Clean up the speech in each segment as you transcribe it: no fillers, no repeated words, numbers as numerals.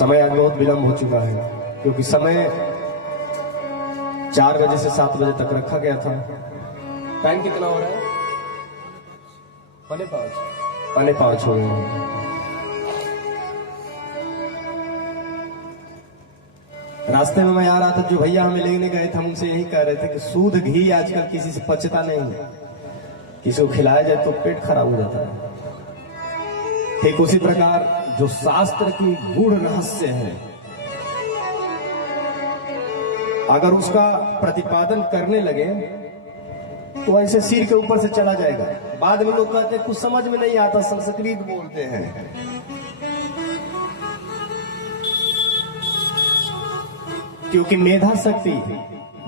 समय आज बहुत विलंब हो चुका है, क्योंकि समय 4 बजे से 7 बजे तक रखा गया था। टाइम कितना हो रहा है? 5:45 हो गए हैं। रास्ते में मैं आ रहा था, जो भैया हमें लेने गए थे, हम उनसे यही कह रहे थे कि शुद्ध घी आजकल किसी से पचता नहीं है, किसी को खिलाया जाए तो पेट खराब हो जाता है। ठीक उसी प्रकार जो शास्त्र की गूढ़ रहस्य है, अगर उसका प्रतिपादन करने लगे तो ऐसे सिर के ऊपर से चला जाएगा। बाद में लोग कहते हैं कुछ समझ में नहीं आता, संस्कृत बोलते हैं। क्योंकि मेधा शक्ति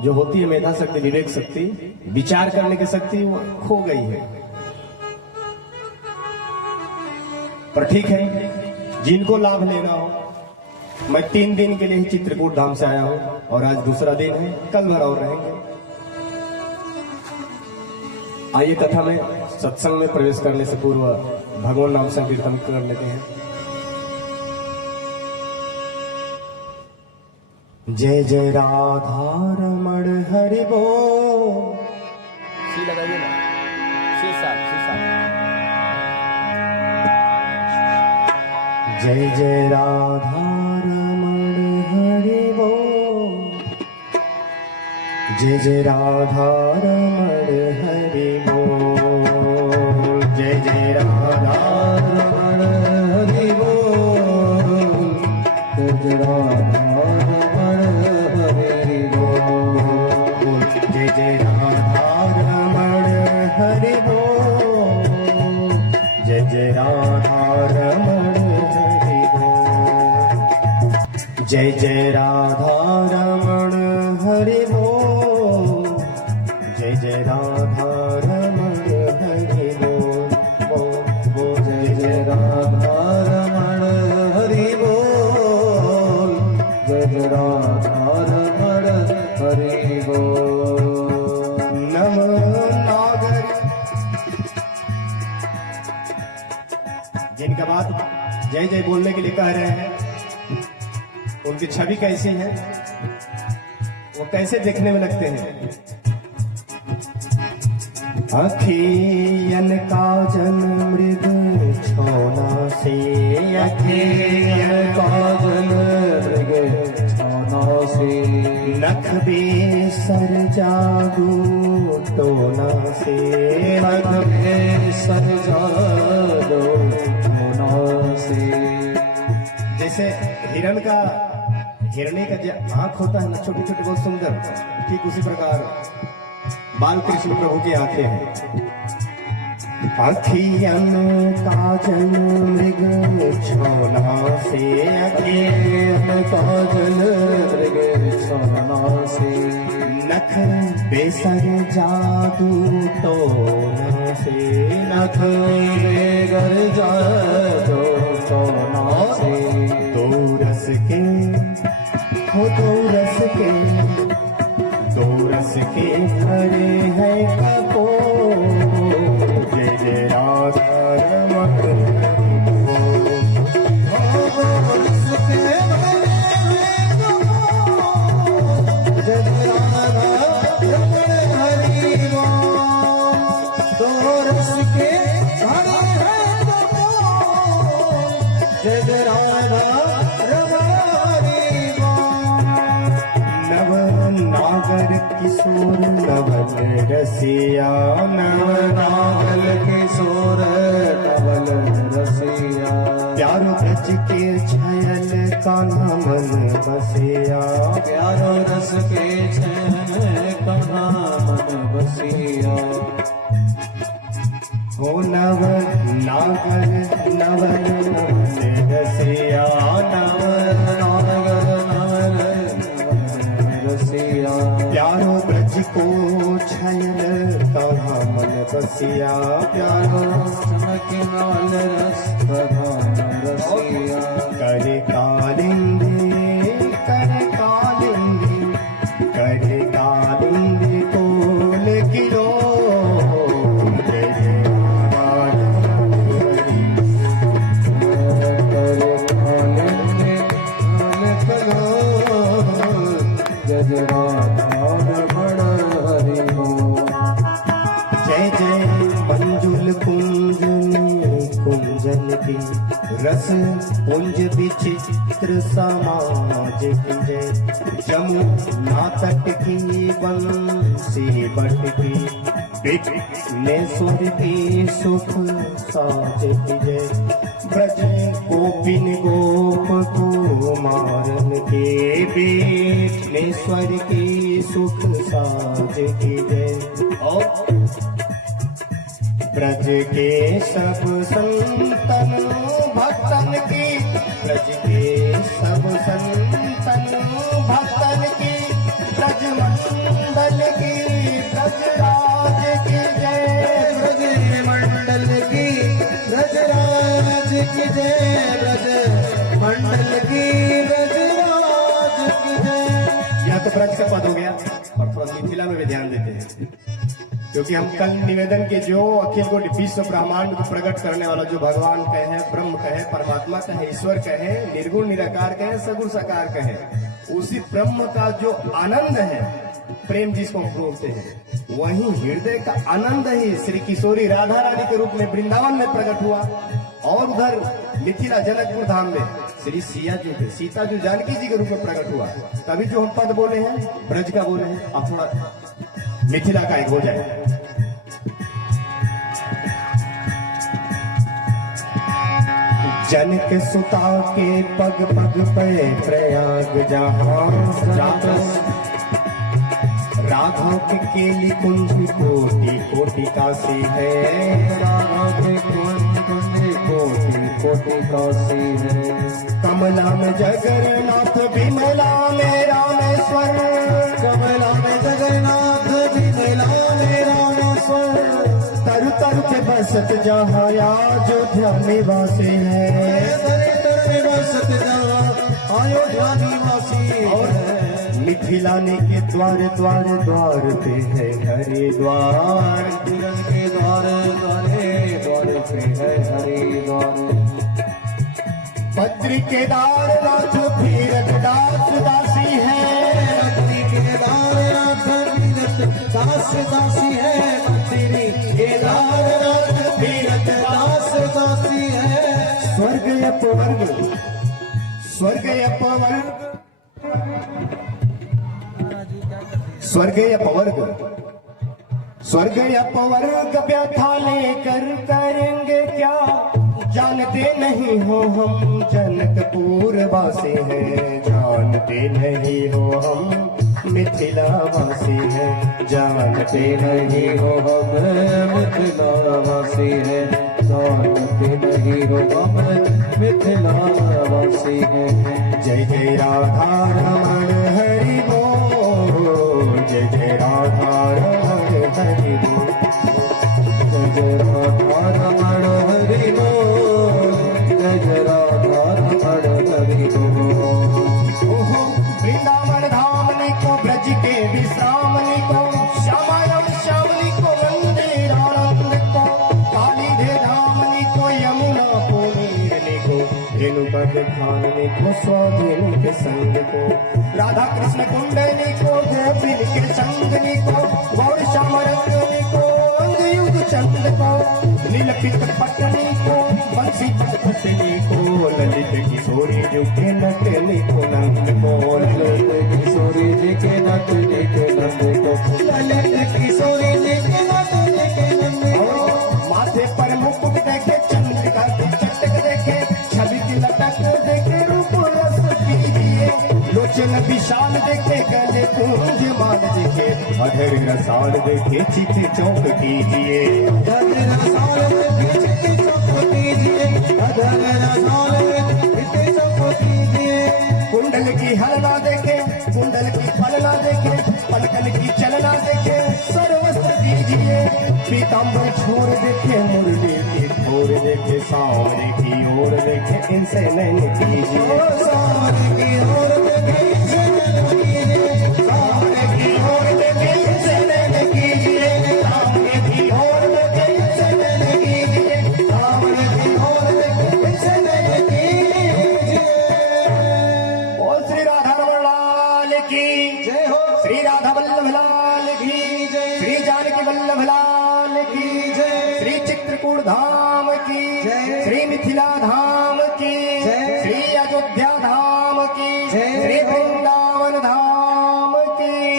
जो होती है, मेधा शक्ति, विवेक शक्ति, विचार करने की शक्ति वो खो गई है। पर ठीक है, जिनको लाभ लेना हो। मैं 3 दिन के लिए ही चित्रकूट धाम से आया हूं और आज दूसरा दिन है, कल भर और रहेंगे। आइए कथा में, सत्संग में प्रवेश करने से पूर्व भगवान नाम संकीर्तन कर लेते हैं। जय जय राधा रमण हरि बोल। सी लगाइए ना, सी साथ। जय जय राधा रमण हरि बोल। जय जय राधा रमण हरि बोल। जय जय राधा रमण हरि बोल। जय जय राधा जय राधा रमण हरि बोल। जय जय राधा रमण हरि बोल। जय जय राधा रमण हरि बोल। जय जय राधा रमण हरि बोल। जय जय राधा रमण हरि बोल। जय जय राधा रमण हरि बोल। जिनका बात जय जय बोलने के लिए कह रहे हैं, उनकी छवि कैसी है, वो कैसे देखने में लगते हैं। अखियन काजल मृग छोना से, अखियन काजल मृग छोना से, नख बेसर जादू टोना से, नख बेसर जादू टोना से। जैसे हिरणी का जो आंख होता है ना, छोटी छोटी बहुत सुंदर, ठीक उसी प्रकार बाल कृष्ण प्रभु की आंखें हैं। अखियन काजल मृग छोना से, अखियन काजल मृग छोना से, नख बेसर जादू टोना से, नख बेगर जादू टोना से। दो रस के हो, दो रस के, दो रस के भरे हैं कपोल। जय जय राधा रमण हरि बोल। दो रस के भरे हैं कपोल। जय जय राधा रमण हरि बोल। दो रस के भरे हैं कपोल। जय जय राधा नागर किशोर नवल रसिया, नव नागल किशोर नवल रसिया। प्यारो ब्रज के छयल कान्हा मन बसिया, प्यारो रस के छयल कान्हा मन बसिया। हो नव नागर नवल नवल रसिया, नव नागर नवल रसिया। प्यारो ब्रज को छयल कान्हा मन बसिया, प्यारो चमक नवल रस प्रधान रसिया। कर कालिंदी, कर कालिंदी, कर कालिंदी कोल किलो। जय जय राधा हरि। कर कालिंदी कुंजन की रस पुंज विचित्र सामाजिक जय जमुना तट की बंसी बट की विघ्नेश्वर की सुख साजिक जय ब्रज गोपिन गोप कुमारन के विघ्नेश्वर की सुख साजिक जय और ब्रज के सब संतन भक्तन की ब्रज के सब संतन भक्तन की ब्रज मंडल की ब्रजराज की जय ब्रज मंडल की ब्रजराज की जय ब्रज मंडल की ब्रजराज की जय। यह तो ब्रज का पद हो गया और थोड़ा मिथिला में भी ध्यान देते हैं क्योंकि हम कल निवेदन के जो अखिल को विश्व ब्रह्मांड को प्रकट करने वाला जो भगवान कहे ब्रह्म कहे परमात्मा कहे ईश्वर कहे निर्गुण निराकार कहे सगुण साकार कहे उसी ब्रह्म का जो आनंद है प्रेम जिसको हम बोलते हैं वही हृदय का आनंद ही श्री किशोरी राधा रानी के रूप में वृंदावन में प्रकट हुआ और उधर मिथिला जनकपुर धाम में श्री सीता जो जानकी जी के रूप में प्रकट हुआ। तभी जो हम पद बोले हैं ब्रज का बोले हैं अब थोड़ा मिथिला का एक हो जाए। जनक सुता के पग पग पे प्रयाग जहां राघव के केली कुंज कोटि कोटि काशी है राघव के कुंज कोटि कोटि काशी है कमला में जगन्नाथ विमला में रामेश्वर कमला में जगन्नाथ विमला में रामेश्वर तरु तरु के बसत जहाँ अयोध्या निवासी है तरु तरु के बसत जहाँ अयोध्या निवासी और मिथिलाने के द्वार द्वार द्वार पे है हरिद्वार के द्वार द्वार पे है हरिद्वार बद्री केदारनाथ भीरत दास दासी है बद्री केदारनाथ भीरत दास दासी है बद्री केदारनाथ भीरत दास दासी है स्वर्ग अपवर्ग स्वर्ग अपवर्ग स्वर्ग अपवर्ग स्वर्ग अपवर्ग व्यथा लेकर करेंगे क्या जानते नहीं हो हम जनकपुर वासी हैं जानते नहीं हो हम मिथिला वासी हैं जानते नहीं हो हम मिथिला वासी हैं जानते नहीं हो हम मिथिला वासी हैं जय जय राधा रमण हरि बोल जय जय राधा रमण हरि बोल जय जय राधा रमण हरि बोल जय जय राधा रमण हरि बोल वृंदावन धामनी को ब्रज के विश्रामनी को श्यामायम श्यामनी को मंदिर आनंद को काली धे धामनी को यमुना को नीरनी को रेणुपद खाननी को स्वाधीन के संग को राधा कृष्ण कुंडनी को गोपिन के संगनी को गौर श्याम रंगनी को अंगयुग चंद को नीलपित पटनी को बंसी पटनी को ललित किशोरी जी के नटनी को नंद को ललित किशोरी जी के नटनी को नंद को ललित किशोरी जी के नटनी के नंद को माथे पर मुकुट देखे चंद्रिका की चटक देखे छवि की लटक देखे रूप रस कीजिए लोचन विशाल देखे गले कुंज मान देखे अधर रसाल देखे चित चौक कीजिए अधर रसाल देखे चित चौक कीजिए अधर रसाल देखे चौक कीजिए कुंडल की हलना देखे कुंडल की फलना देखे पलकन की चलना देखे सर्वस्त्र दीजिए पीताम्बर छोड़ देखे मुरली की ठोर देखे सामने की ओर देखे इनसे नैन कीजिए सामने की ओर देखे इनसे नैन कीजिए सामने की ओर देखे इनसे नैन कीजिए सामने की ओर देखे इनसे नैन कीजिए सामने की ओर देखे इनसे नैन कीजिए। बोल श्री राधा रमण लाल की जय हो श्री राधा वल्लभ लाल की जय श्री जानकी वल्लभ लाल की जय श्री चित्रकूट धाम की, श्री मिथिला धाम की, श्री अयोध्या धाम की, श्री वृंदावन धाम की।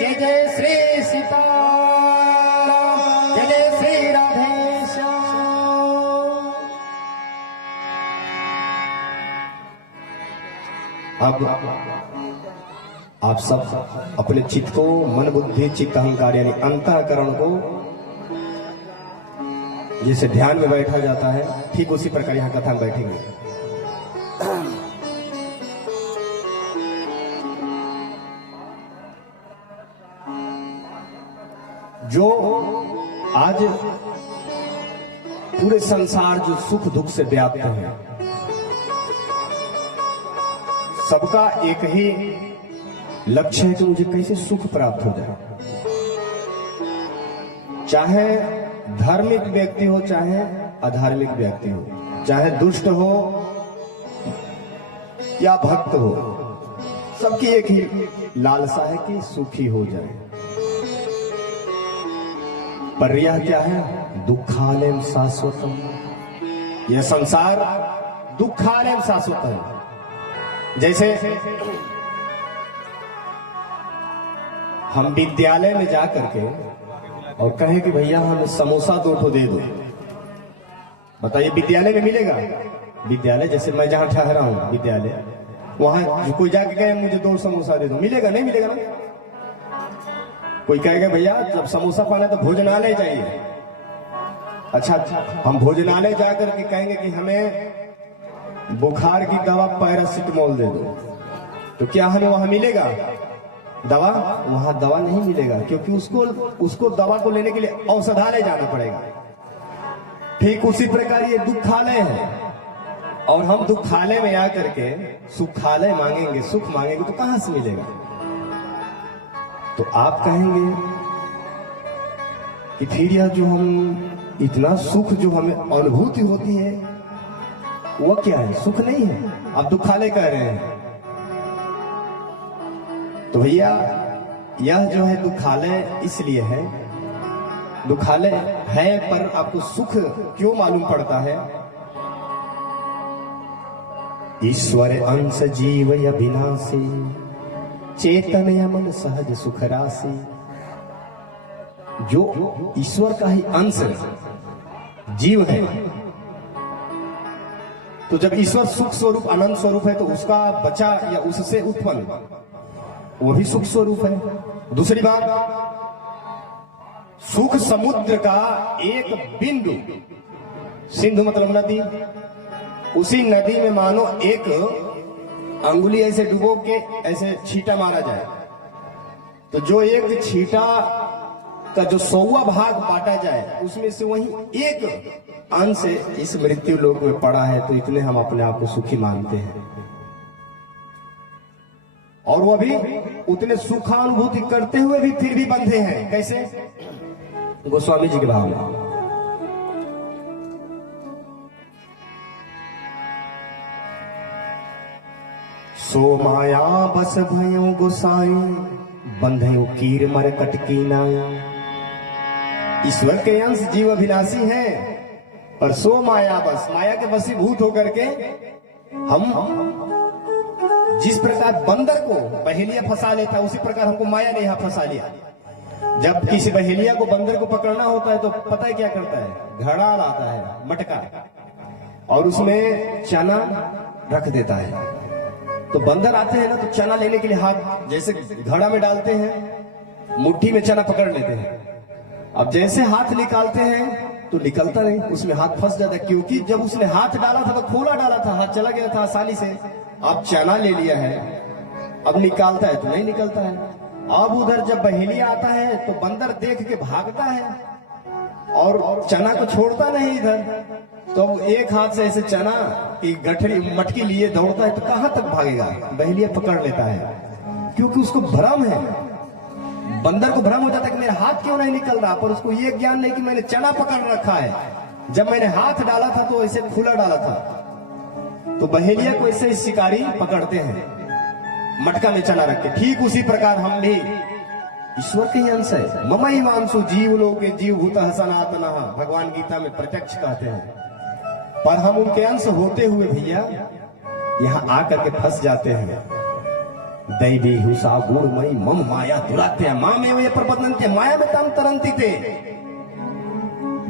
जय जय श्री सीताराम, जय जय श्री राधेश्याम। अब आप सब अपने चित्त को, मन बुद्धि चित्त अहंकार यानी अंतःकरण को जैसे ध्यान में बैठा जाता है, ठीक उसी प्रकार यहां कथा में बैठेंगे। जो आज पूरे संसार जो सुख दुख से व्याप्त है, सबका एक ही लक्ष्य है कि मुझे कैसे सुख प्राप्त हो जाए। चाहे धार्मिक व्यक्ति हो, चाहे अधार्मिक व्यक्ति हो, चाहे दुष्ट हो या भक्त हो, सबकी एक ही लालसा है कि सुखी हो जाए। पर यह क्या है? दुखालयम शाश्वतम। यह संसार दुखालयम शाश्वत है। जैसे हम विद्यालय में जा करके और कहें कि भैया हमें समोसा 2 ठो दे दो, बताइए विद्यालय में मिलेगा? विद्यालय जैसे मैं जहां ठहरा हूं विद्यालय, वहां कोई जाके कहे मुझे 2 समोसा दे दो, मिलेगा? नहीं मिलेगा ना। कोई कहेगा भैया जब समोसा पाना तो भोजनालय जाइए। अच्छा, हम भोजनालय जाकर के कहेंगे कि हमें बुखार की दवा पैरासिटामोल दे दो, तो क्या हमें वहां मिलेगा दवा? वहां दवा नहीं मिलेगा, क्योंकि उसको दवा को लेने के लिए औषधालय जाना पड़ेगा। ठीक उसी प्रकार ये दुखालय है, और हम दुखालय में आकर के सुखालय मांगेंगे, सुख मांगेंगे, तो कहां से मिलेगा? तो आप कहेंगे कि फिर यह जो हम इतना सुख जो हमें अनुभूति होती है वो क्या है? सुख नहीं है, आप दुखालय कह रहे हैं। तो भैया यह जो है दुखालय इसलिए है, दुखालय है, पर आपको सुख क्यों मालूम पड़ता है? ईश्वर अंश जीव अविनाशी, चेतन यमन सहज सुख राशि। जो ईश्वर का ही अंश जीव है, तो जब ईश्वर सुख स्वरूप अनंत स्वरूप है, तो उसका बचा या उससे उत्पन्न वो भी सुख स्वरूप है। दूसरी बात, सुख समुद्र का एक बिंदु, सिंधु मतलब नदी, उसी नदी में मानो एक अंगुली ऐसे डुबो के ऐसे छींटा मारा जाए, तो जो एक छींटा का जो 100वां भाग बांटा जाए, उसमें से वही एक अंश इस मृत्यु लोक में पड़ा है। तो इतने हम अपने आप को सुखी मानते हैं, और वो भी उतने सुखानुभूति करते हुए भी फिर भी बंधे हैं। कैसे? गोस्वामी जी के भाव में, सो माया बस भयो गोसाई, बंधयो कीर मर कटकी नाई। ईश्वर के अंश जीव अभिलाषी हैं, पर सो माया बस, माया के वशीभूत होकर के हम जिस प्रकार बंदर को बहेलिया फंसा लेता, उसी प्रकार हमको माया ने यहाँ फंसा लिया। जब किसी बहेलिया को बंदर को पकड़ना होता है तो पता है क्या करता है? घड़ा लाता है, मटका, और उसमें चना रख देता है। तो बंदर आते हैं ना, तो चना लेने के लिए हाथ जैसे घड़ा में डालते हैं, मुट्ठी में चना पकड़ लेते हैं। अब जैसे हाथ निकालते हैं तो निकलता नहीं, उसमें हाथ फंस जाता है, क्योंकि जब उसने हाथ डाला था तो खोला डाला था, हाथ चला गया था आसानी से। अब चना ले लिया है, अब निकालता है तो नहीं निकलता है। अब उधर जब बहेलिया आता है तो बंदर देख के भागता है और चना को छोड़ता नहीं इधर। तो एक हाथ से ऐसे चना की गठरी मटकी लिए दौड़ता है, तो कहां तक भागेगा? बहेलिया पकड़ लेता है, क्योंकि उसको भ्रम है। बंदर को भ्रम हो जाता है कि मेरा हाथ क्यों नहीं निकल रहा, पर उसको ये ज्ञान नहीं कि मैंने चना पकड़ रखा है। जब मैंने हाथ डाला था तो ऐसे खुला डाला था। तो बहेलिया को ऐसे शिकारी पकड़ते हैं मटका में चना रख के। ठीक उसी प्रकार हम भी ईश्वर के ही अंश है। ममई वांसु जीव लोके जीव भूत सनातना, भगवान गीता में प्रत्यक्ष कहते हैं। पर हम उनके अंश होते हुए भैया यहाँ आकर के फंस जाते हैं। दैवी हुसा गुणमयी मम माया दुरात्य माँ में वे प्रबंधनते माया में तम तरंती थे।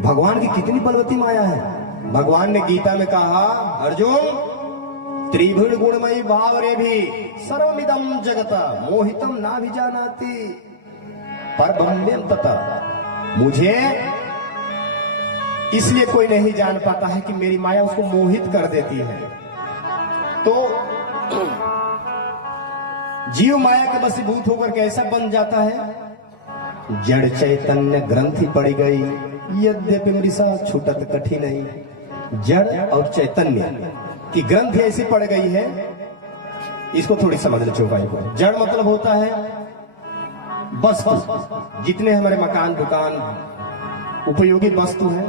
भगवान की कितनी बलवती माया है। भगवान ने गीता में कहा, अर्जुन त्रिभुवन गुणमयी भावरे भी सर्वमिदं जगत मोहितम ना भी जानाति परब्रह्मं तथा। मुझे इसलिए कोई नहीं जान पाता है कि मेरी माया उसको मोहित कर देती है। तो जीव माया के वशीभूत होकर कैसा बन जाता है? जड़ चैतन्य ग्रंथि पड़ गई यद्यपि मृषा छूटत कठिन नहीं। जड़ और चैतन्य की ग्रंथि ऐसी पड़ गई है, इसको थोड़ी समझ लो चौपाई को। जड़ मतलब होता है वस्तु, जितने हमारे मकान दुकान उपयोगी वस्तु हैं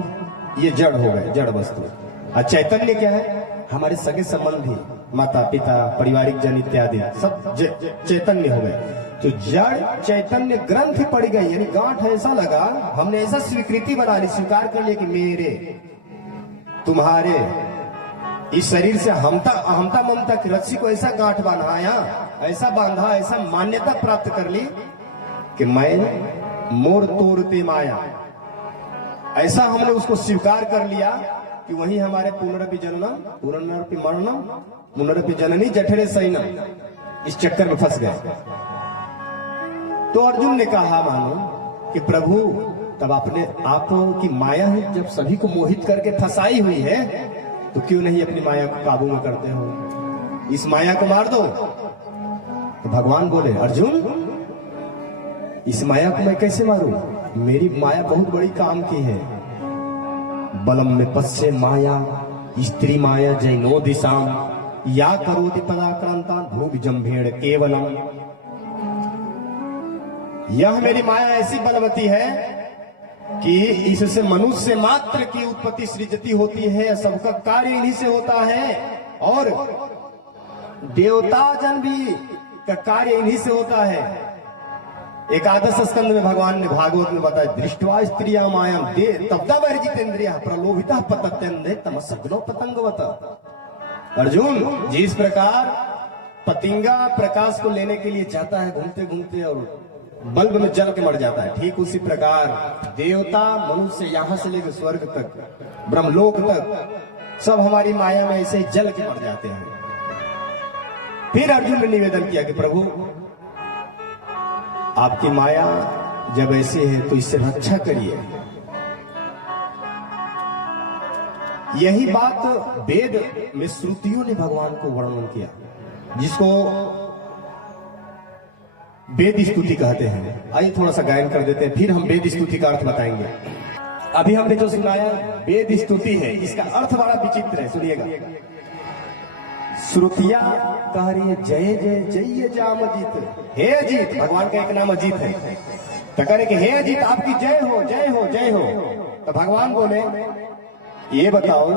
ये जड़ हो गए, जड़ वस्तु। और चैतन्य क्या है? हमारे सगे संबंधी, माता पिता, पारिवारिक जन इत्यादि सब चैतन्य हो गए। तो जड़ चैतन्य ग्रंथि पड़ गई, यानी गांठ ऐसा लगा, हमने ऐसा स्वीकृति बना ली, स्वीकार कर लिया कि मेरे तुम्हारे इस शरीर से अहमता ममता की रस्सी को ऐसा गांठ बनाया, ऐसा बांधा, ऐसा मान्यता प्राप्त कर ली कि मैं मोर तोड़ते माया। ऐसा हमने उसको स्वीकार कर लिया कि वही हमारे पुनरपि जन्म पुनरपि मरणम पुनरपि जननी जठरे सैनम, इस चक्कर में फंस गए। तो अर्जुन ने कहा मानो कि प्रभु तब अपने आप की माया है जब सभी को मोहित करके फंसाई हुई है, तो क्यों नहीं अपनी माया को काबू में करते हो? इस माया को मार दो। तो भगवान बोले, अर्जुन इस माया को मैं कैसे मारूं? मेरी माया बहुत बड़ी काम की है। बलम में पश्चे माया स्त्री माया जैनो दिशाम या करोति पदाक्रांता भूग जम्भेड़ केवलम। यह मेरी माया ऐसी बलवती है कि इससे मनुष्य मात्र की उत्पत्ति सृजती होती है, सबका कार्य इन्हीं से होता है, और देवता जन भी का कार्य इन्हीं से होता है। एकादश स्कंद में भगवान ने भागवत में बताया, दृष्टवा स्त्रिया मायाम दे तब्दा वर्जितेन्द्रिया प्रलोभिता पतत्यन्ते तमसग्नो पतंगवत। अर्जुन जिस प्रकार पतंगा प्रकाश को लेने के लिए जाता है घूमते घूमते और बल्ब में जल के मर जाता है, ठीक उसी प्रकार देवता मनुष्य यहां से लेकर स्वर्ग तक ब्रह्मलोक तक सब हमारी माया में ऐसे ही जल के मर जाते हैं। फिर अर्जुन ने निवेदन किया कि प्रभु आपकी माया जब ऐसी है तो इससे रक्षा करिए। यही बात वेद में श्रुतियों ने भगवान को वर्णन किया, जिसको वेद स्तुति कहते हैं। आइए थोड़ा सा गायन कर देते हैं, फिर हम वेद स्तुति का अर्थ बताएंगे। अभी हमने जो सुनाया वेद स्तुति है, इसका अर्थ बड़ा विचित्र है, सुनिएगा। श्रुतिया कह रही है जय जय जय जाम अजीत, हे अजीत, भगवान का एक नाम अजीत है, तो कह रहे कि हे अजीत आपकी जय हो जय हो जय हो। तो भगवान बोले ये बताओ,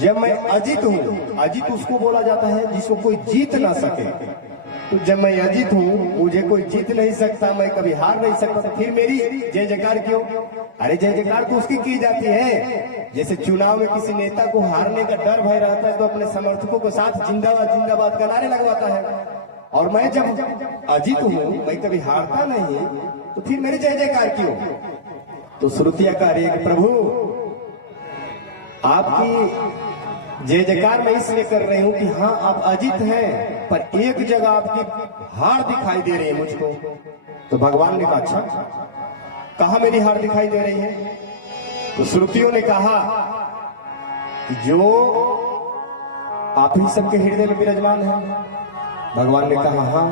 जब मैं अजीत हूं, अजीत उसको बोला जाता है जिसको कोई जीत ना सके, तो जब मैं अजीत हूं, मुझे कोई जीत नहीं सकता, मैं कभी हार नहीं सकता, तो फिर मेरी जय जयकार क्यों? अरे जय जयकार तो उसकी की जाती है, जैसे चुनाव में किसी नेता को हारने का डर भय रहता है तो अपने समर्थकों के साथ जिंदाबाद जिंदाबाद का नारे लगवाता है। और मैं जब अजीत हूं, मैं कभी हारता नहीं, तो फिर मेरी जय जयकार क्यों? तो श्रुतिया कह रही है कि प्रभु आपकी जय जयकार मैं इसलिए कर रही हूं कि हाँ आप अजीत हैं, पर एक जगह आपकी हार दिखाई दे रही है मुझको। तो भगवान ने कहा अच्छा कहा मेरी हार दिखाई दे रही है? तो श्रुतियों ने कहा कि जो आप ही सबके हृदय में विराजमान है। भगवान ने कहा हाँ,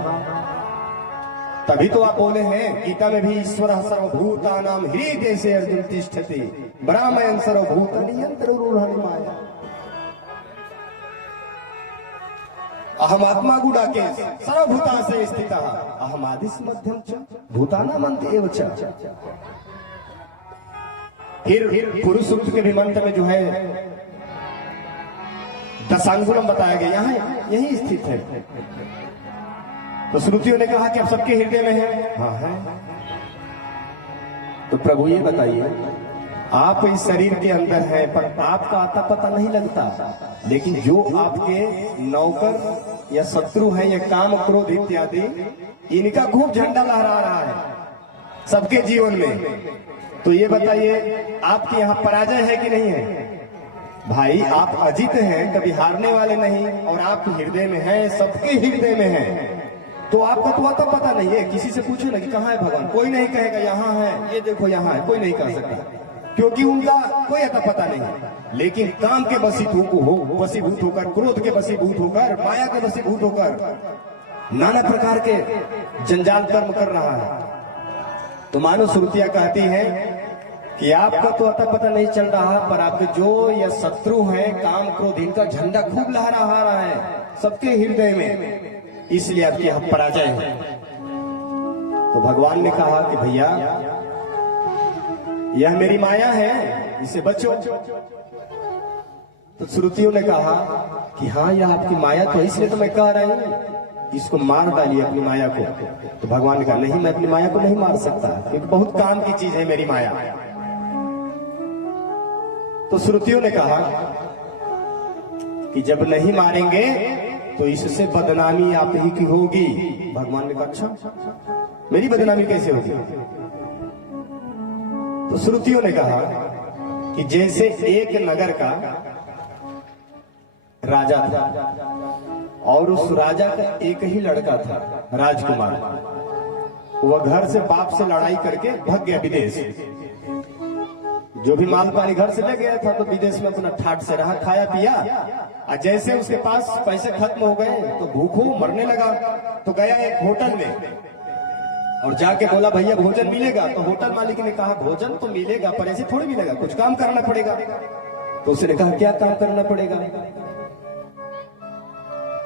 तभी तो आप बोले हैं गीता में भी ईश्वर सर्वभूतानां हृदय से अर्जुन तिष्ठति ब्रह्मयं सर्वभूत नियंत्र रूढ़ माया। अहमात्मा गुडाके सर्वभूता से स्थित अहमादिस मध्यम च भूतानां अंत एव च। फिर पुरुष सूक्त के भी मंत्र में जो है दशांगुलम बताया गया, यहाँ यही स्थित है। तो श्रुतियों ने कहा कि आप सबके हृदय में है, हाँ है। तो प्रभु ये बताइए, आप इस शरीर के अंदर हैं पर आपका आता पता नहीं लगता, लेकिन जो आपके नौकर या शत्रु हैं, या काम क्रोध इत्यादि, इनका खूब झंडा लहरा रहा है सबके जीवन में। तो ये बताइए आपके यहाँ पराजय है कि नहीं है? भाई आप अजीत हैं, कभी हारने वाले नहीं, और आप हृदय में हैं, सबके हृदय में हैं। तो आपका तो आता पता नहीं है। किसी से पूछो ना कि कहाँ है भगवान, कोई नहीं कहेगा यहाँ है, ये देखो यहाँ है, कोई नहीं कह सकता, क्योंकि उनका कोई आता पता नहीं है। लेकिन काम के वशीभूत होकर, क्रोध के वशीभूत होकर, माया के वशीभूत होकर नाना प्रकार के जंजाल कर्म कर रहा है। तो मानो श्रुतियां कहती हैं कि आपका तो अता पता नहीं चल रहा, पर आपके जो या शत्रु हैं, काम क्रोध, इनका झंडा खूब लहरा रहा है सबके हृदय में, इसलिए आपकी यहाँ पराजय है। तो भगवान ने कहा कि भैया यह मेरी माया है, इसे बचो। तो श्रुतियों ने कहा कि हाँ यह आपकी माया तो, इसलिए तो मैं कह रहा हूं इसको मार डालिए अपनी माया को। तो भगवान ने कहा नहीं, मैं अपनी माया को नहीं मार सकता, क्योंकि बहुत काम की चीज है मेरी माया। तो श्रुतियों ने कहा कि जब नहीं मारेंगे तो इससे बदनामी आप ही की होगी। भगवान ने कहा अच्छा, मेरी बदनामी कैसे होगी? तो श्रुतियों ने कहा कि जैसे एक नगर का राजा था और उस राजा का एक ही लड़का था, राजकुमार। वह घर से बाप से लड़ाई करके भाग गया विदेश। जो भी माल पानी घर से ले गया था तो विदेश में अपना ठाट से रहा, खाया पिया। और जैसे उसके पास पैसे खत्म हो गए तो भूखों मरने लगा। तो गया एक होटल में और जाके बोला भैया भोजन मिलेगा? तो होटल मालिक ने कहा भोजन तो मिलेगा, पर ऐसे थोड़ी मिलेगा, कुछ काम करना पड़ेगा। तो उसने कहा क्या काम करना पड़ेगा?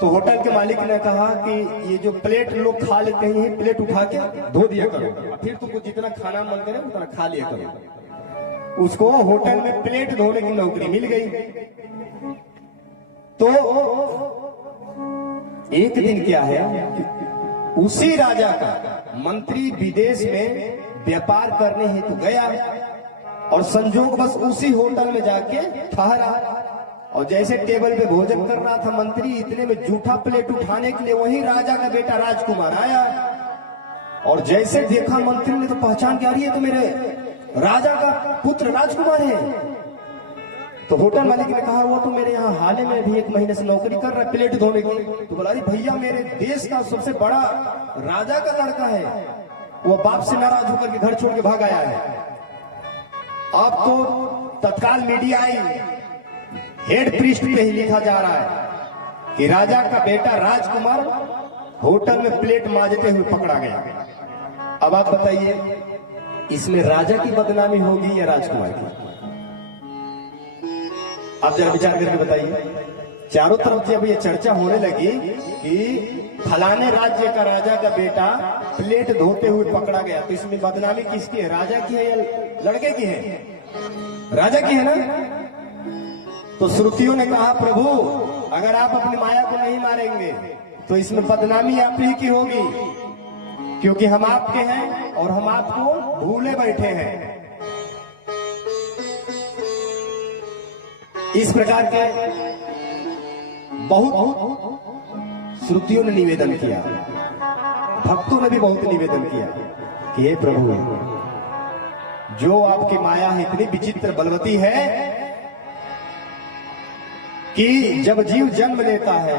तो होटल के मालिक ने कहा कि ये जो प्लेट लोग खा लेते हैं, प्लेट उठा के धो दिया करो, फिर तुमको जितना खाना मन करे उतना खा लिया करो। उसको होटल में प्लेट धोने की नौकरी मिल गई। तो एक दिन क्या है कि उसी राजा का मंत्री विदेश में व्यापार करने हेतु गया और संजोग बस उसी होटल में जाके ठहरा। और जैसे टेबल पे भोजन कर रहा था मंत्री, इतने में जूठा प्लेट उठाने के लिए वही राजा का बेटा राजकुमार आया। और जैसे देखा मंत्री ने तो पहचान के, आ रही है तो मेरे राजा का पुत्र राजकुमार है। तो होटल मालिक ने कहा वो तो मेरे यहाँ हाल ही में भी 1 महीने से नौकरी कर रहा है प्लेट धोने की। तो बोला अरे भैया मेरे देश का सबसे बड़ा राजा का लड़का है, वो बाप से नाराज होकर के घर छोड़ के भाग आया है। अब तो तत्काल मीडिया आई, हेड पृष्ठ पे ही लिखा जा रहा है कि राजा का बेटा राजकुमार होटल में प्लेट मांजते हुए पकड़ा गया। अब आप बताइए इसमें राजा की बदनामी होगी या राजकुमार की? आप जरा विचार करके बताइए। चारों तरफ जब ये चर्चा होने लगी कि फलाने राज्य का राजा का बेटा प्लेट धोते हुए पकड़ा गया, तो इसमें बदनामी किसकी है? राजा की है या लड़के की है? राजा की है ना। तो श्रुतियों ने कहा प्रभु अगर आप अपनी माया को नहीं मारेंगे तो इसमें बदनामी आप ही की होगी, क्योंकि हम आपके हैं और हम आपको भूले बैठे हैं। इस प्रकार के बहुत श्रुतियों ने निवेदन किया, भक्तों ने भी बहुत निवेदन किया कि हे प्रभु जो आपकी माया है इतनी विचित्र बलवती है कि जब जीव जन्म लेता है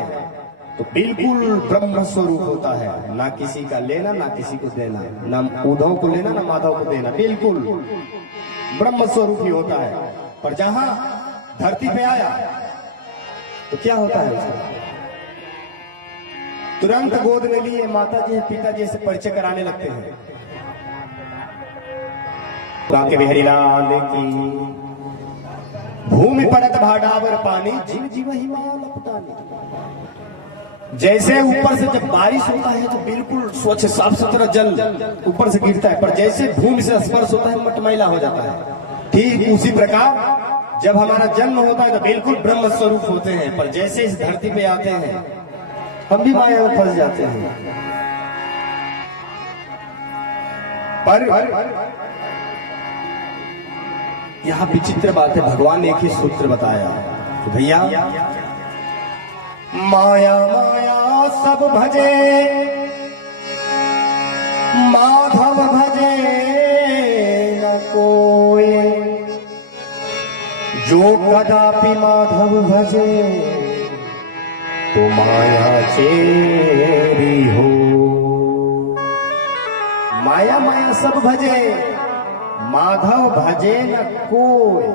तो बिल्कुल ब्रह्म स्वरूप होता है, ना किसी का लेना ना किसी को देना, ना उद्धव को लेना ना माधव को देना, बिल्कुल ब्रह्म स्वरूप ही होता है। पर जहां धरती पे आया तो क्या होता है उसका? तुरंत गोद में लिए माता जी पिताजी से परिचय कराने लगते हैं। बांके बिहारी लाल की भूमि परत भाडावर पानी जीव जीव हिमाल लपटानी। जैसे ऊपर से जब बारिश होता है तो बिल्कुल स्वच्छ साफ सुथरा जल ऊपर से गिरता है, पर जैसे भूमि से स्पर्श होता है मटमैला हो जाता है। ठीक उसी प्रकार जब हमारा जन्म होता है तो बिल्कुल ब्रह्म स्वरूप होते हैं, पर जैसे इस धरती पे आते हैं हम भी माया में फंस जाते हैं। पर यहाँ विचित्र बात है, भगवान ने एक ही सूत्र बताया कि भैया माया माया सब भजे माधव भजे न कोई, जो कदापि माधव भजे तो माया चेरी हो। माया माया सब भजे माधव भजे न कोई,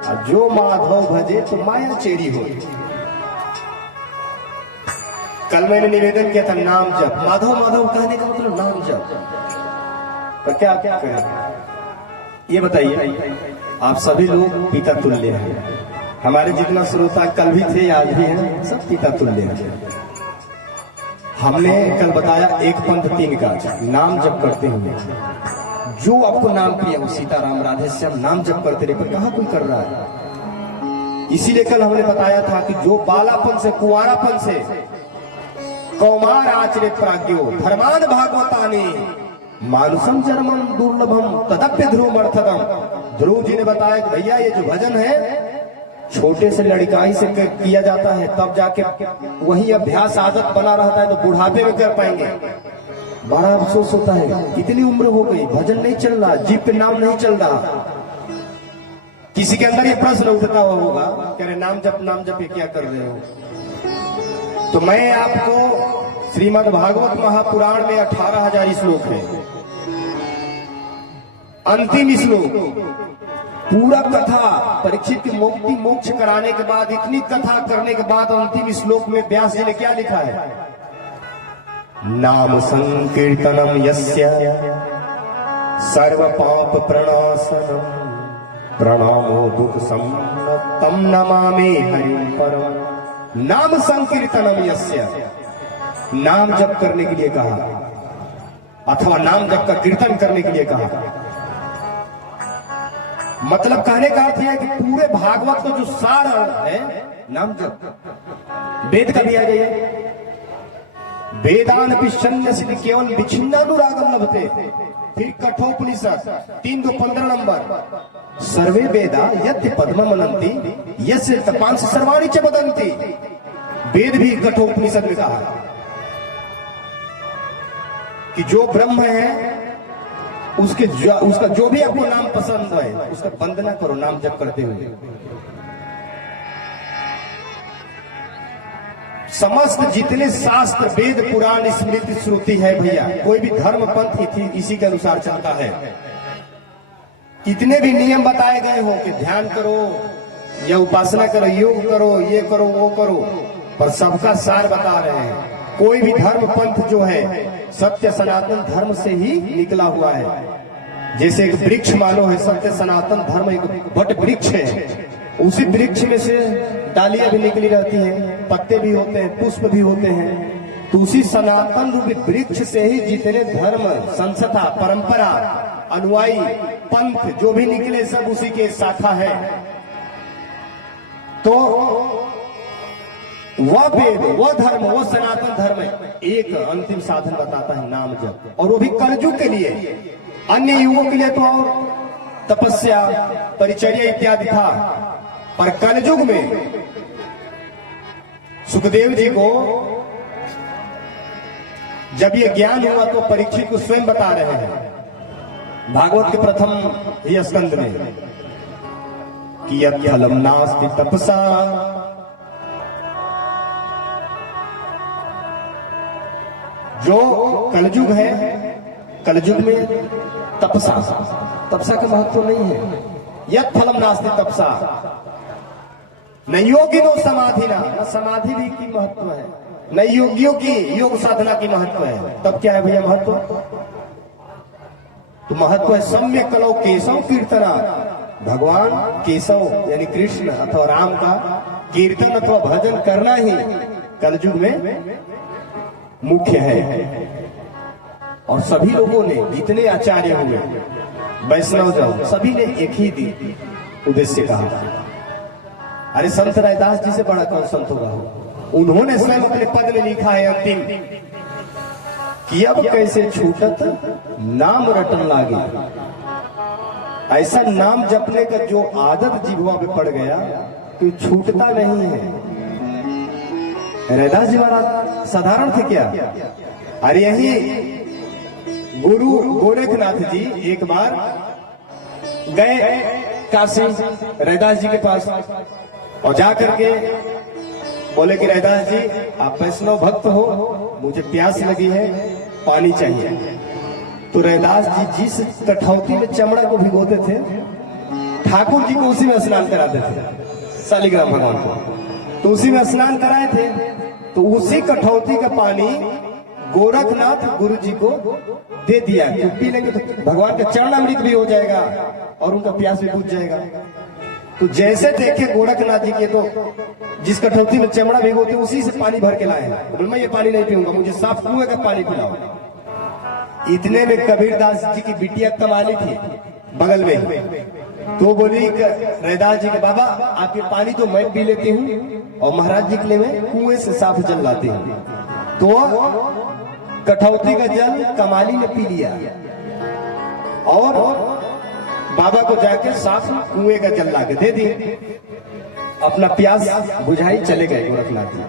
और जो माधव भजे तो माया चेरी हो। कल मैंने निवेदन किया था नाम जप, माधव माधव कहने का मतलब नाम जप। पर क्या क्या कहें ये बताइए, आप सभी लोग पिता तुल्य हैं। हमारे जितना श्रोता कल भी थे आज भी हैं, सब पिता तुल्य हैं। हमने कल बताया एक पंथ तीन काज, नाम जप करते हुए जो आपको नाम प्रिय हो, सीताराम राधे श्याम नाम जप करते रहे, पर कहाँ कोई कर रहा है। इसीलिए कल हमने बताया था कि जो बालापन से कुंवारापन से कौमार आचरित प्राज्ञो धर्मान भागवतानी मानुषम जन्मम दुर्लभम तदप्य ध्रुवमर्थदम। ध्रुव जी ने बताया कि भैया ये जो भजन है छोटे से लड़काई से किया जाता है, तब जाके वही अभ्यास आदत बना रहता है तो बुढ़ापे में कर पाएंगे। बड़ा अफसोस होता है, इतनी उम्र हो गई भजन नहीं चल रहा, जीप पे नाम नहीं चल रहा। किसी के अंदर ये प्रश्न उठता हुआ होगा, कह रहे नाम जप ये क्या कर रहे हो। तो मैं आपको श्रीमद् भागवत महापुराण में 18,000 श्लोक है, अंतिम श्लोक पूरा कथा परीक्षित की मुक्ति मोक्ष कराने के बाद, इतनी कथा करने के बाद अंतिम श्लोक में व्यास जी ने क्या लिखा है, नाम संकीर्तनम यस्य सर्व पाप प्रणाशनम प्रणामो दुख तम नमामि हरिं परम। नाम संकीर्तनम यस्य, नाम जप करने के लिए कहा अथवा नाम जप का कीर्तन करने के लिए कहा। मतलब कहने का अर्थ है कि पूरे भागवत का जो सार है नाम जप। वेद का भी आ गया, वेदान विच्छिन्न सिद्धि केवल विच्छिन्नानुरागम लभते। फिर कठोपनिषद 3:15 नंबर, सर्वे वेदा यद्य पद्मम मनन्ति यस्य तपांसि सर्वाणि च वदन्ति। वेद भी कठोपनिषद में कहा कि जो ब्रह्म है उसका जो भी आपको नाम पसंद है उसका वंदना करो नाम जप करते हुए। समस्त जितने शास्त्र वेद पुराण स्मृति श्रुति है भैया, कोई भी धर्म पंथ इसी के अनुसार चलता है। कितने भी नियम बताए गए हो कि ध्यान करो या उपासना करो, योग करो, ये करो वो करो, पर सबका सार बता रहे हैं। कोई भी धर्म पंथ जो है सत्य सनातन धर्म से ही निकला हुआ है। जैसे एक वृक्ष मानो है, सत्य सनातन धर्म एक वट वृक्ष है, उसी वृक्ष में से डालियां भी निकली रहती हैं, पत्ते भी होते हैं, पुष्प भी होते हैं। तो उसी सनातन रूपी वृक्ष से ही जितने धर्म संस्था परंपरा अनुयायी पंथ जो भी निकले सब उसी के शाखा है। तो वह वेद वह धर्म वह सनातन धर्म एक अंतिम साधन बताता है नाम जप, और वो भी कलयुग के लिए। अन्य युगों के लिए तो और तपस्या परिचर्या इत्यादि था, पर कलयुग में सुखदेव जी को जब ये ज्ञान हुआ तो परीक्षित को स्वयं बता रहे हैं भागवत के प्रथम ही स्कंद में कि यत् फलम नास्ति तपसा जो कलयुग है, कलयुग में तपसा का महत्व नहीं है। यत् फलम नास्ति तपसा न योगिनो समाधि न समाधि भी की महत्व है, न योगियों की योग साधना की महत्व है। तब क्या है भैया महत्व? तो महत्व है सम्यक कलो केशव कीर्तना। भगवान केशव यानी कृष्ण अथवा राम का कीर्तन अथवा भजन करना ही कलयुग में मुख्य है। और सभी लोगों ने जितने आचार्य हुए वैष्णव जो सभी ने एक ही उद्देश्य कहा। अरे संत रायदास जी से बड़ा कौन संत होगा? उन्होंने स्वयं अपने पद में लिखा है अंतिम कि अब कैसे छूटत नाम रटन लागे। ऐसा नाम जपने का जो आदत जिह्वा पे पड़ गया तो छूटता नहीं है। रैदास जी महाराज साधारण थे क्या? अरे यही गुरु गोरखनाथ जी एक बार गए काशी रैदास जी के पास और जाकर के बोले कि रैदास जी आप वैष्णव भक्त हो, मुझे प्यास लगी है, पानी चाहिए। तो रैदास जी जिस कठौती में चमड़ा को भिगोते थे ठाकुर जी को उसी में स्नान कराते थे, शालिग्राम भगवान को तो उसी में स्नान कराए थे। तो उसी कठौती का पानी गोरखनाथ गुरु जी को दे दिया कि पी लेंगे तो भगवान का चरणामृत भी हो जाएगा और उनका प्यास भी बुझ जाएगा। तो जैसे देखे गोरखनाथ जी के तो जिस कठौती में चमड़ा भिगोते उसी से पानी भर के लाए हैं। मैं ये पानी नहीं पीऊंगा, मुझे साफ कुएं का पानी पिलाओ। इतने में कबीरदास जी की बिटिया कमाली थी बगल में, तो बोली रैदास जी के बाबा आप ये पानी तो मैं पी लेती हूँ और महाराज जी के लिए मैं कुएं से साफ जल लाती हूँ। तो कठौती का जल कमाली ने पी लिया और बाबा को जाके साफ कुएं का जल ला के दे दिए, अपना प्यास बुझाई चले गए गोरखनाथ जी।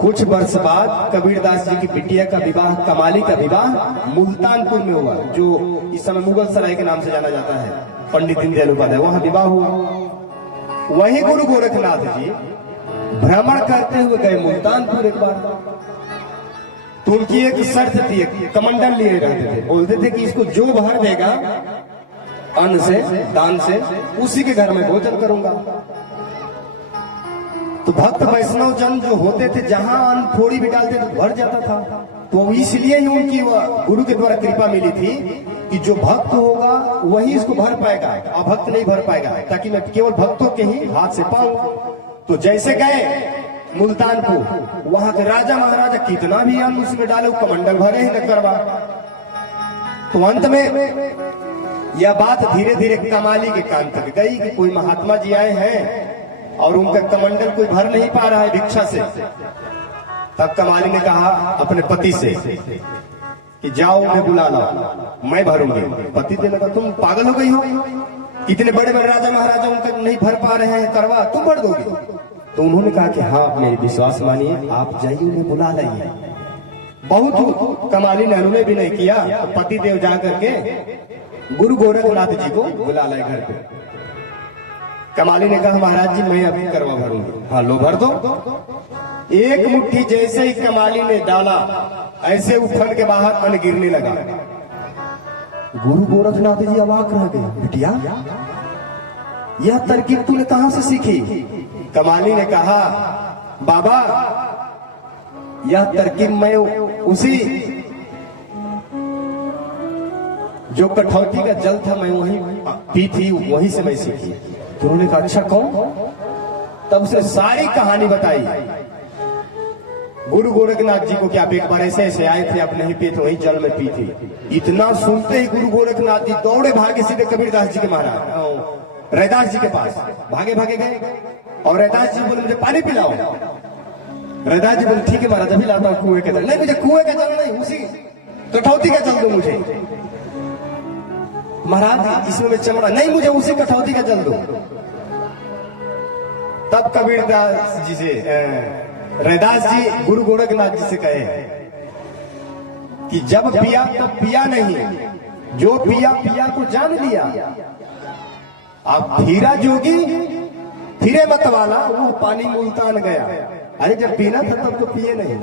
कुछ वर्ष बाद कबीरदास जी की बिटिया का विवाह, कमाली का विवाह मुल्तानपुर में हुआ, जो इस समय मुगल सराय के नाम से जाना जाता है, पंडित दीनदयाल उपाध्याय, वहां विवाह हुआ। वही गुरु गोरखनाथ जी भ्रमण करते हुए गए मुल्तानपुर एक बार। तो उनकी एक शर्त थी, एक कमंडल लिए रहते थे, बोलते थे कि इसको जो भर देगा अन्न से, दान से, उसी के घर में भोजन करूंगा। तो भक्त वैष्णव जन जो होते थे जहां अन्न थोड़ी भी डालते तो भर जाता था। तो इसलिए ही उनकी गुरु के द्वारा कृपा मिली थी कि जो भक्त होगा वही इसको भर पाएगा, अभक्त नहीं भर पाएगा, ताकि मैं केवल भक्तों के ही हाथ से पाऊं। तो जैसे गए मुल्तानपुर, वहां के राजा महाराजा कितना भी अन्न उसमें डाले कमंडल भरे ही न करवा। तो अंत में यह बात धीरे धीरे कमाली के कान तक गई कि कोई महात्मा जी आए हैं और उनका कमंडल कोई भर नहीं पा रहा है भिक्षा से। तब कमाली ने कहा अपने पति से कि जाओ मैं बुला लाओ, मैं भरूंगी। पति ने लगा तुम पागल हो गई हो, इतने बड़े बड़े राजा महाराजा उनका नहीं भर पा रहे हैं, करवा तुम भर दोगी। तो उन्होंने कहा कि हाँ आप मेरी विश्वास मानिए, आप जाइए उन्हें बुला लाइए। बहुत कमाली ने अनुनय भी नहीं किया, तो पति देव जा करके गुरु गोरखनाथ जी को बुला लाए घर पे। कमाली ने कहा महाराज जी मैं अभी करवा भरूंगी। हाँ लो भर दो। एक मुट्ठी जैसे ही कमाली ने डाला ऐसे उफन के बाहर अन्न गिरने लगा। गुरु गोरखनाथ जी अवाक रह गए, बिटिया यह तरकीब तूने कहां से सीखी? कमाली ने कहा बाबा यह तरकीब मैं उसी जो कठौती का जल था मैं वही पी थी, वहीं से मैं सीखी। तो उन्होंने कहा अच्छा कौन? तब उसे सारी कहानी बताई गुरु गोरखनाथ जी को कि आप एक बार ऐसे ऐसे आए थे, आप नहीं पिए थे, वही जल में पी थी। इतना सुनते ही गुरु गोरखनाथ जी दौड़े भागे सीधे कबीरदास जी के महाराज रैदास जी के पास भागे भागे गए और रैदास जी बोले मुझे पानी पिलाओ। रैदास जी बोले ठीक है महाराज अभी लाता हूँ कुएं का जल। नहीं मुझे कुएं का जल नहीं, उसी कठौती का जल दो मुझे। महाराज इसमें मैं चमड़ा नहीं, मुझे उसी कठौती का जल दो। तब कबीरदास जी से रैदास जी गुरु गोरखनाथ जी से कहे कि जब पिया तब पिया नहीं, जो पिया पिया को जान लिया। आप फिरा जोगी फिरे मत वाला, वो पानी मुल्तान गया। अरे जब पीना था तब तो पिए नहीं।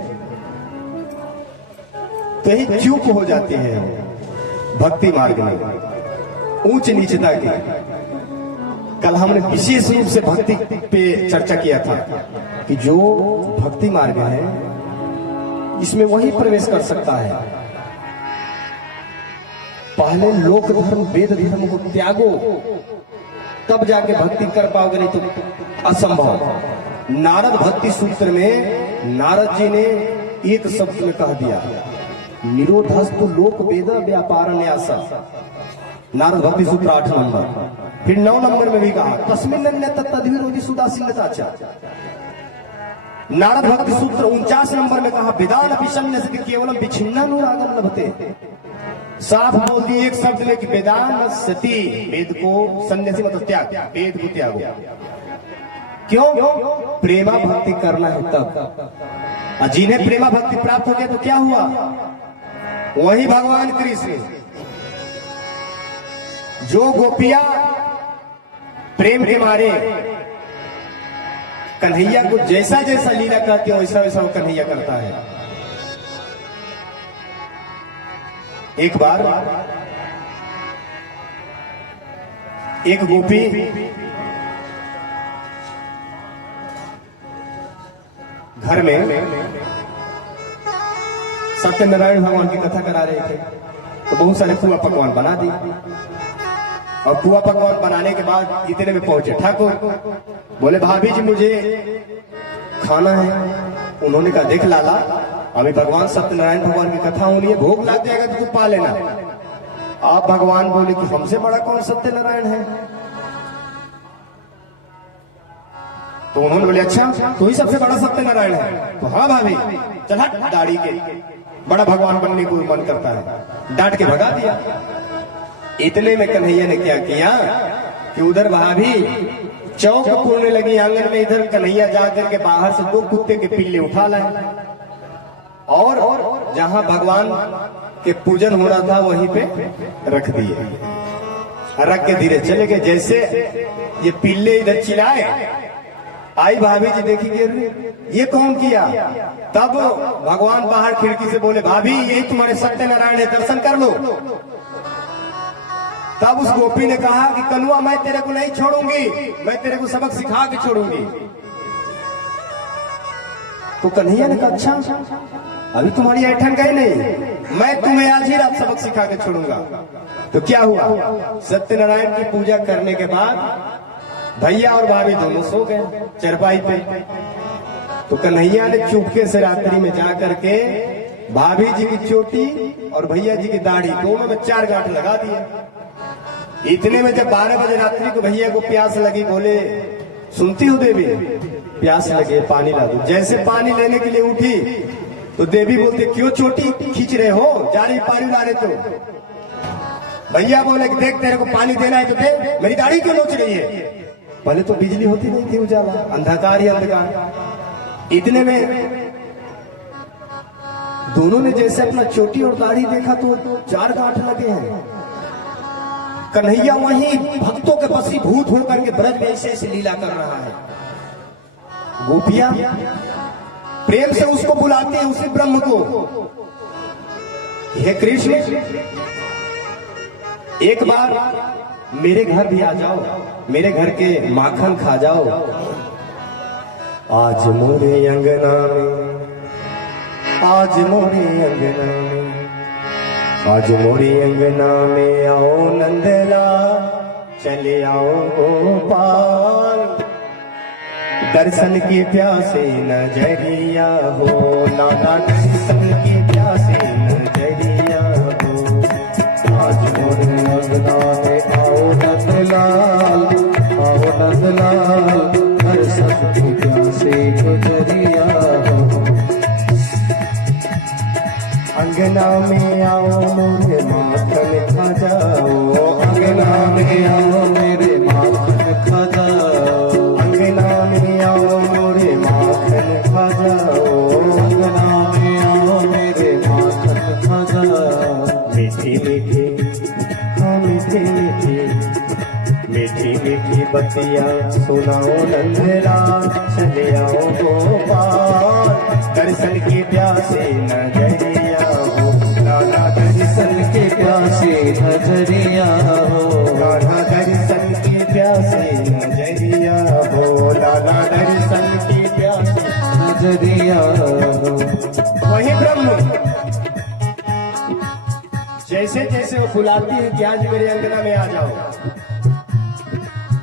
तो यही चूक हो जाती है भक्ति मार्ग में, ऊंच नीचता की। कल हमने विशेष रूप से भक्ति पे चर्चा किया था कि जो भक्ति मार्ग है इसमें वही प्रवेश कर सकता है। पहले लोक धर्म वेद धर्म को त्यागो तब जाके भक्ति कर पाओगे, नहीं तो असंभव। नारद भक्ति सूत्र में नारद जी ने एक शब्द में कह दिया निरोधस्तु लोक वेद व्यापार न्यासा। नारद भक्ति सूत्र 8 नंबर। फिर 9 नंबर में भी कहा तस्मिन् तद्विरोधी सुदासीनता। नारद भक्ति सूत्र 49 नंबर में कहा विदान विषण्य केवलम विच्छिन्नानुरागम लभते। साफ बोल दिए एक शब्द में कि वेदान सती, वेद को सन्यासी मतलब त्याग, वेद को त्यागो। क्यों? प्रेमा भक्ति करना है तब। और जिन्हें प्रेमा भक्ति प्राप्त हो गया तो क्या हुआ? वही भगवान कृष्ण जो गोपियां प्रेम के मारे कन्हैया को जैसा जैसा लीला करती है वैसा वैसा वो कन्हैया करता है। एक बार एक गोपी घर में सत्यनारायण भगवान की कथा करा रहे थे, तो बहुत सारे पुआ पकवान बना दी। और पुआ पकवान बनाने के बाद इतने में पहुंचे ठाकुर, बोले भाभी जी मुझे खाना है। उन्होंने कहा देख लाला, अभी भगवान सत्यनारायण भगवान की कथा होनी है, भोग लग जाएगा तो तू पा लेना। आप भगवान बोले कि हमसे बड़ा कौन सत्यनारायण है? तो उन्होंने बोले अच्छा तू ही सबसे बड़ा सत्यनारायण है? तो हाँ भाभी, चल हट दाढ़ी के, बड़ा भगवान बनने को मन करता है। डांट के भगा दिया। इतने में कन्हैया ने क्या किया कि उधर भाभी चौक पूरने लगी आंगन में, इधर कन्हैया जाकर के बाहर से 2 कुत्ते के पिल्ले उठा लाए और जहां भगवान के पूजन हो रहा था वहीं पे रख दिए। रख के धीरे चले गए। जैसे ये पिल्ले इधर चिल्लाए, आई भाभी जी देखी ये कौन किया? तब भगवान बाहर खिड़की से बोले भाभी यही तुम्हारे सत्यनारायण है, दर्शन कर लो। तब उस गोपी ने कहा कि कनुआ मैं तेरे को नहीं छोड़ूंगी, मैं तेरे को सबक सिखा के छोड़ूंगी। तो कन्हैया ने कहा अच्छा अभी तुम्हारी ऐठन गई नहीं, मैं तुम्हें आज ही रात सबक सिखा के छोड़ूंगा। तो क्या हुआ? सत्यनारायण की पूजा करने के बाद भैया और भाभी दोनों सो गए चरपाई पे। तो कन्हैया ने चुपके से रात्रि में जा करके भाभी जी की चोटी और भैया जी की दाढ़ी दोनों में 4 गांठ लगा दिए। इतने में जब 12 बजे रात्रि को भैया को प्यास लगी, बोले सुनती हो देवी, प्यास लगे पानी ला दो। जैसे पानी लेने के लिए उठी तो देवी बोलते क्यों चोटी खींच रहे हो, जा रही पानी लाने। तो भैया बोले देख तेरे को पानी देना है तो दे, मेरी दाढ़ी क्यों नोच रही है? पहले तो बिजली होती नहीं थी, उजाला, अंधकार ही अंधकार। इतने में दोनों ने जैसे अपना चोटी और दाढ़ी देखा तो 4 गांठ लगे हैं। कन्हैया वहीं भक्तों के वशीभूत होकर के ब्रज में ऐसे ऐसे लीला कर रहा है। गोपियां प्रेम से उसको बुलाते हैं, उसी ब्रह्म को, हे कृष्ण एक बार मेरे घर भी आ जाओ, मेरे घर के माखन खा जाओ। आज मोरे अंगना में, आज मोरे अंगना में, आज मोरे अंगना में आओ नंदला, चले आओ गोपाल। दर्शन के प्यासे नजरिया हो नाना, दर्शन के प्यासे नजरिया हो। आज मोरे अंगना में आओ नंदलाल, आओ नंदलाल, दर्शन के प्यासे नजरिया हो। अंगना में आओ मोरे माखन खा जाओ, अंगना में आओ मेरे माखन खा जाओ, अंगना में आओ मोरे माखन खा जाओ, अंगना में आओ मेरे माखन खा जाओ। मीठी मीठी हाँ मीठी मीठी, मीठी मीठी बतिया सुनाओ नंदला, चले आओ गोपाल। दर्शन के प्यासे नजरिया हो नाना, दर्शन के प्यासे नजरिया हो नाना, दर्शन के प्यासे नजरिया हो नाना, दर्शन के प्यासे नजरिया हो। वही ब्रह्म जैसे जैसे वो बुलाती है कि आज मेरे अंगना में आ जाओ,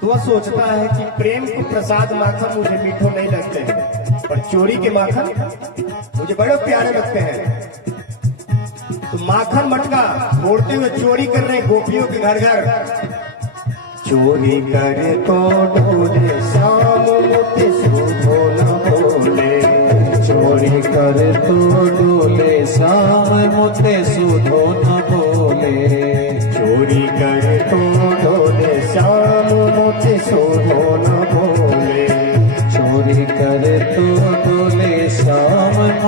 तो वह सोचता है कि प्रेम के प्रसाद माखन मुझे मीठो नहीं लगते हैं, पर चोरी के माखन मुझे बड़े प्यारे लगते हैं। तो माखन मटका फोड़ते हुए चोरी कर रहे गोपियों के घर घर। चोरी करे तो ढोले शाम मोते सुधो न बोले, चोरी करे तो ढोले शाम मोते सुधो न बोले,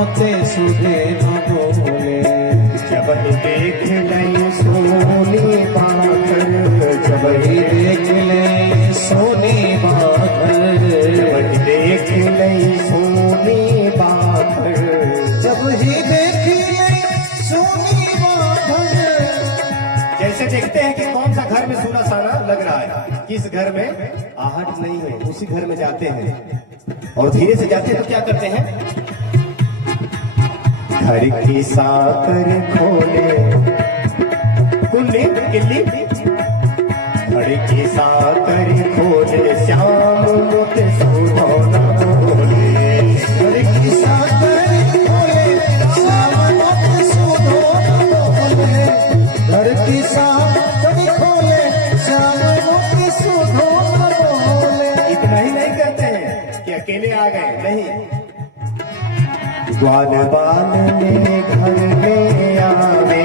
मोते सुधे न बोले। जब ही देख ले सोनी बाखर, जब ही देख ले सोनी बाखर, जब ही देख ले सोनी बाखर, जब ही देख ले सोनी बाखर। जैसे देखते हैं कि कौन सा घर में सोना साना लग रहा है, किस घर में आहट नहीं है, उसी घर में जाते हैं और धीरे से जाते हैं तो क्या करते हैं, घर की साकर खोले कुल्ली किल्ली, घर की साकर खोले श्याम मुत सुधोना बोले। घर की साकर खोले श्याम मुत सुधोना बोले। घर की साकर खोले श्याम मुत सुधोना बोले। इतना ही नहीं कहते हैं कि अकेले आ गए, नहीं, ग्वाल बाल ले घर में आवे,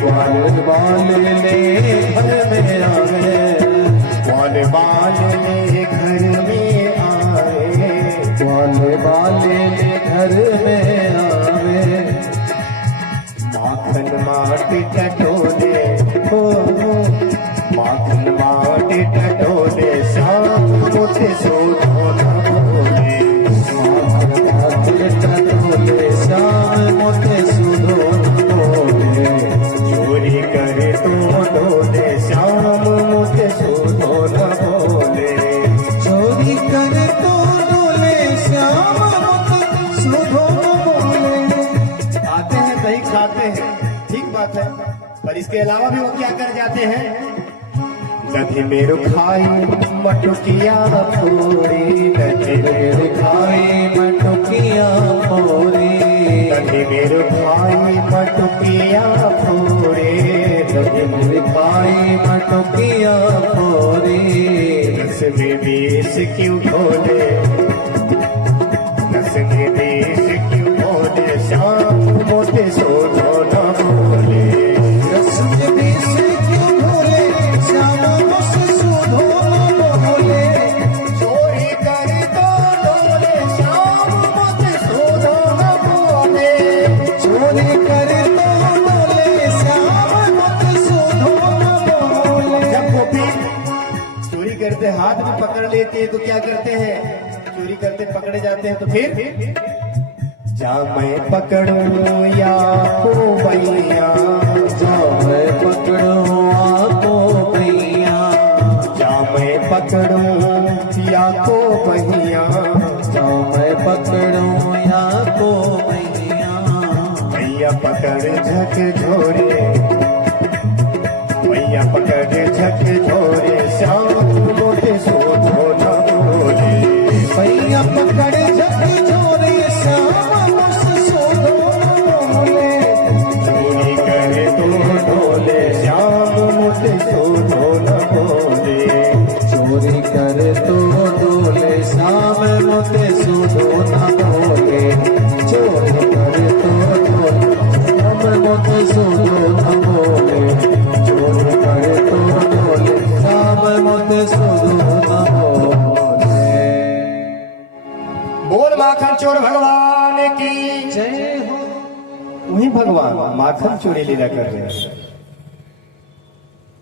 ग्वाल बाल ले घर में आवे, ग्वाल बाल ले घर में आवे, ग्वाल बाल ले घर में आवे। माखन माटी टटोले हो, माखन माटी टटोले श्याम मुझे सोना बोले। टटोले श्याम मोते सुधोना बोले। चोरी करे तो डोले श्याम मुझे सोना बोले। चोरी करे तो डोले श्याम मोते सुधोना बोले। आते हैं दही खाते हैं, ठीक बात है, पर इसके अलावा भी वो क्या कर जाते हैं, गधी मेरो खाई मटुकिया पूरी, गधी मेरो खाई मटुकिया पोरी, गधी मेरो खाई मटुकिया पूरे, गधी मेरी खाई मटुकिया पोरी। रस में विष क्यों घोले, रस में विष क्यों घोले श्याम मोते सोना बोले। रस में विष क्यों घोले श्याम मोते सुधोना बोले। चोरी करे तो डोले श्याम मोते सोना बोले। चोरी करे तो डोले श्याम मोते सुधोना बोले। जब गोपी चोरी करते हाथ में पकड़ लेते हैं तो क्या करते हैं, चोरी करते पकड़े जाते हैं तो फिर जा मैं पकड़ूं या को भैया, जा मैं पकड़ूं आपको भैया, जा मैं पकड़ूं या को भैया, जा मैं पकड़ूं आपको भैया। भैया पकड़ झक झोरे, भैया पकड़ झक झोरे श्याम मोटे सोना बोले। भैया पकड़ झक झोरे श्याम मोते सुधोना बोले। चोरी करे तो डोले श्याम मोटे सोना बोले। चोरी करे तो डोले श्याम मोते सुधोना बोले। चोरी करे तो डोले श्याम मोते सुधोना बोले। चोरी करे तो डोले श्याम मोते सुधोना बोले। बोल माखन चोर भगवान की जय हो। वही भगवान माखन चोरी लीला कर रहे हैं।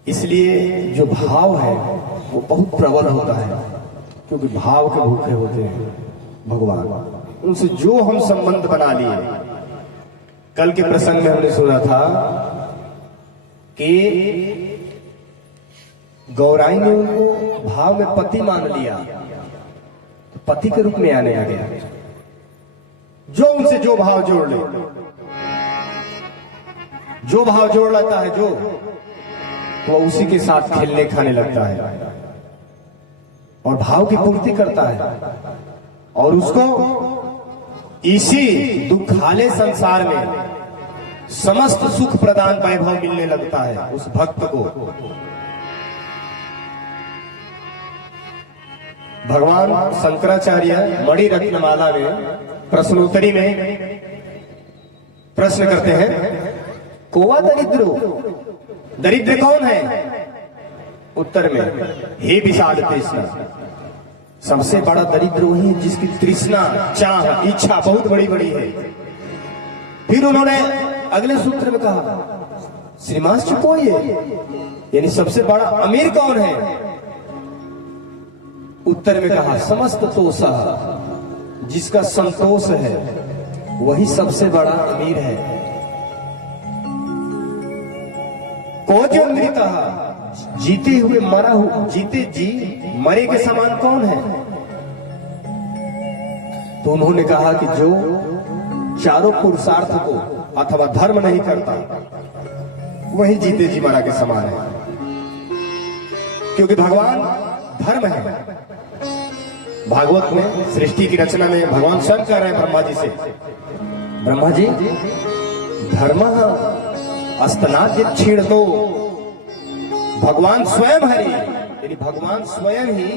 इसलिए जो भाव है वो बहुत प्रबल होता है, क्योंकि भाव के भूखे होते हैं भगवान। उनसे जो हम संबंध बना लिए, कल के प्रसंग में हमने सुना था कि गौराई ने उनको भाव में पति मान लिया, तो पति के रूप में आने लगे। जो उनसे जो भाव जोड़ ले, जो भाव जोड़ लेता है जो, तो वह उसी के साथ खेलने खाने लगता है और भाव की पूर्ति करता है, और उसको इसी दुखाले संसार में समस्त सुख प्रदान वैभव मिलने लगता है उस भक्त को। भगवान शंकराचार्य मणि रत्नमाला में प्रश्नोत्तरी में प्रश्न करते हैं, कोवा दरिद्रो, दरिद्र कौन है? उत्तर में, हे विषाद तृष्णा, सबसे बड़ा दरिद्र वही है जिसकी तृष्णा, चाह, इच्छा बहुत बड़ी बड़ी है, फिर उन्होंने अगले सूत्र में कहा, श्रीमान चुपोइए, यानी सबसे बड़ा अमीर कौन है? उत्तर में कहा, समस्त तोषा, जिसका संतोष है वही सबसे बड़ा अमीर है। कोज अमृता, जीते हुए मरा हुआ, जीते जी मरे के समान कौन है? तो उन्होंने कहा कि जो चारों पुरुषार्थ को अथवा धर्म नहीं करता वही जीते जी मरा के समान है, क्योंकि भगवान धर्म है। भागवत में सृष्टि की रचना में भगवान स्वयं कह रहे हैं ब्रह्मा जी से, ब्रह्मा जी धर्म अस्तनाद्य क्षीण, तो भगवान स्वयं हरि, यानी भगवान स्वयं ही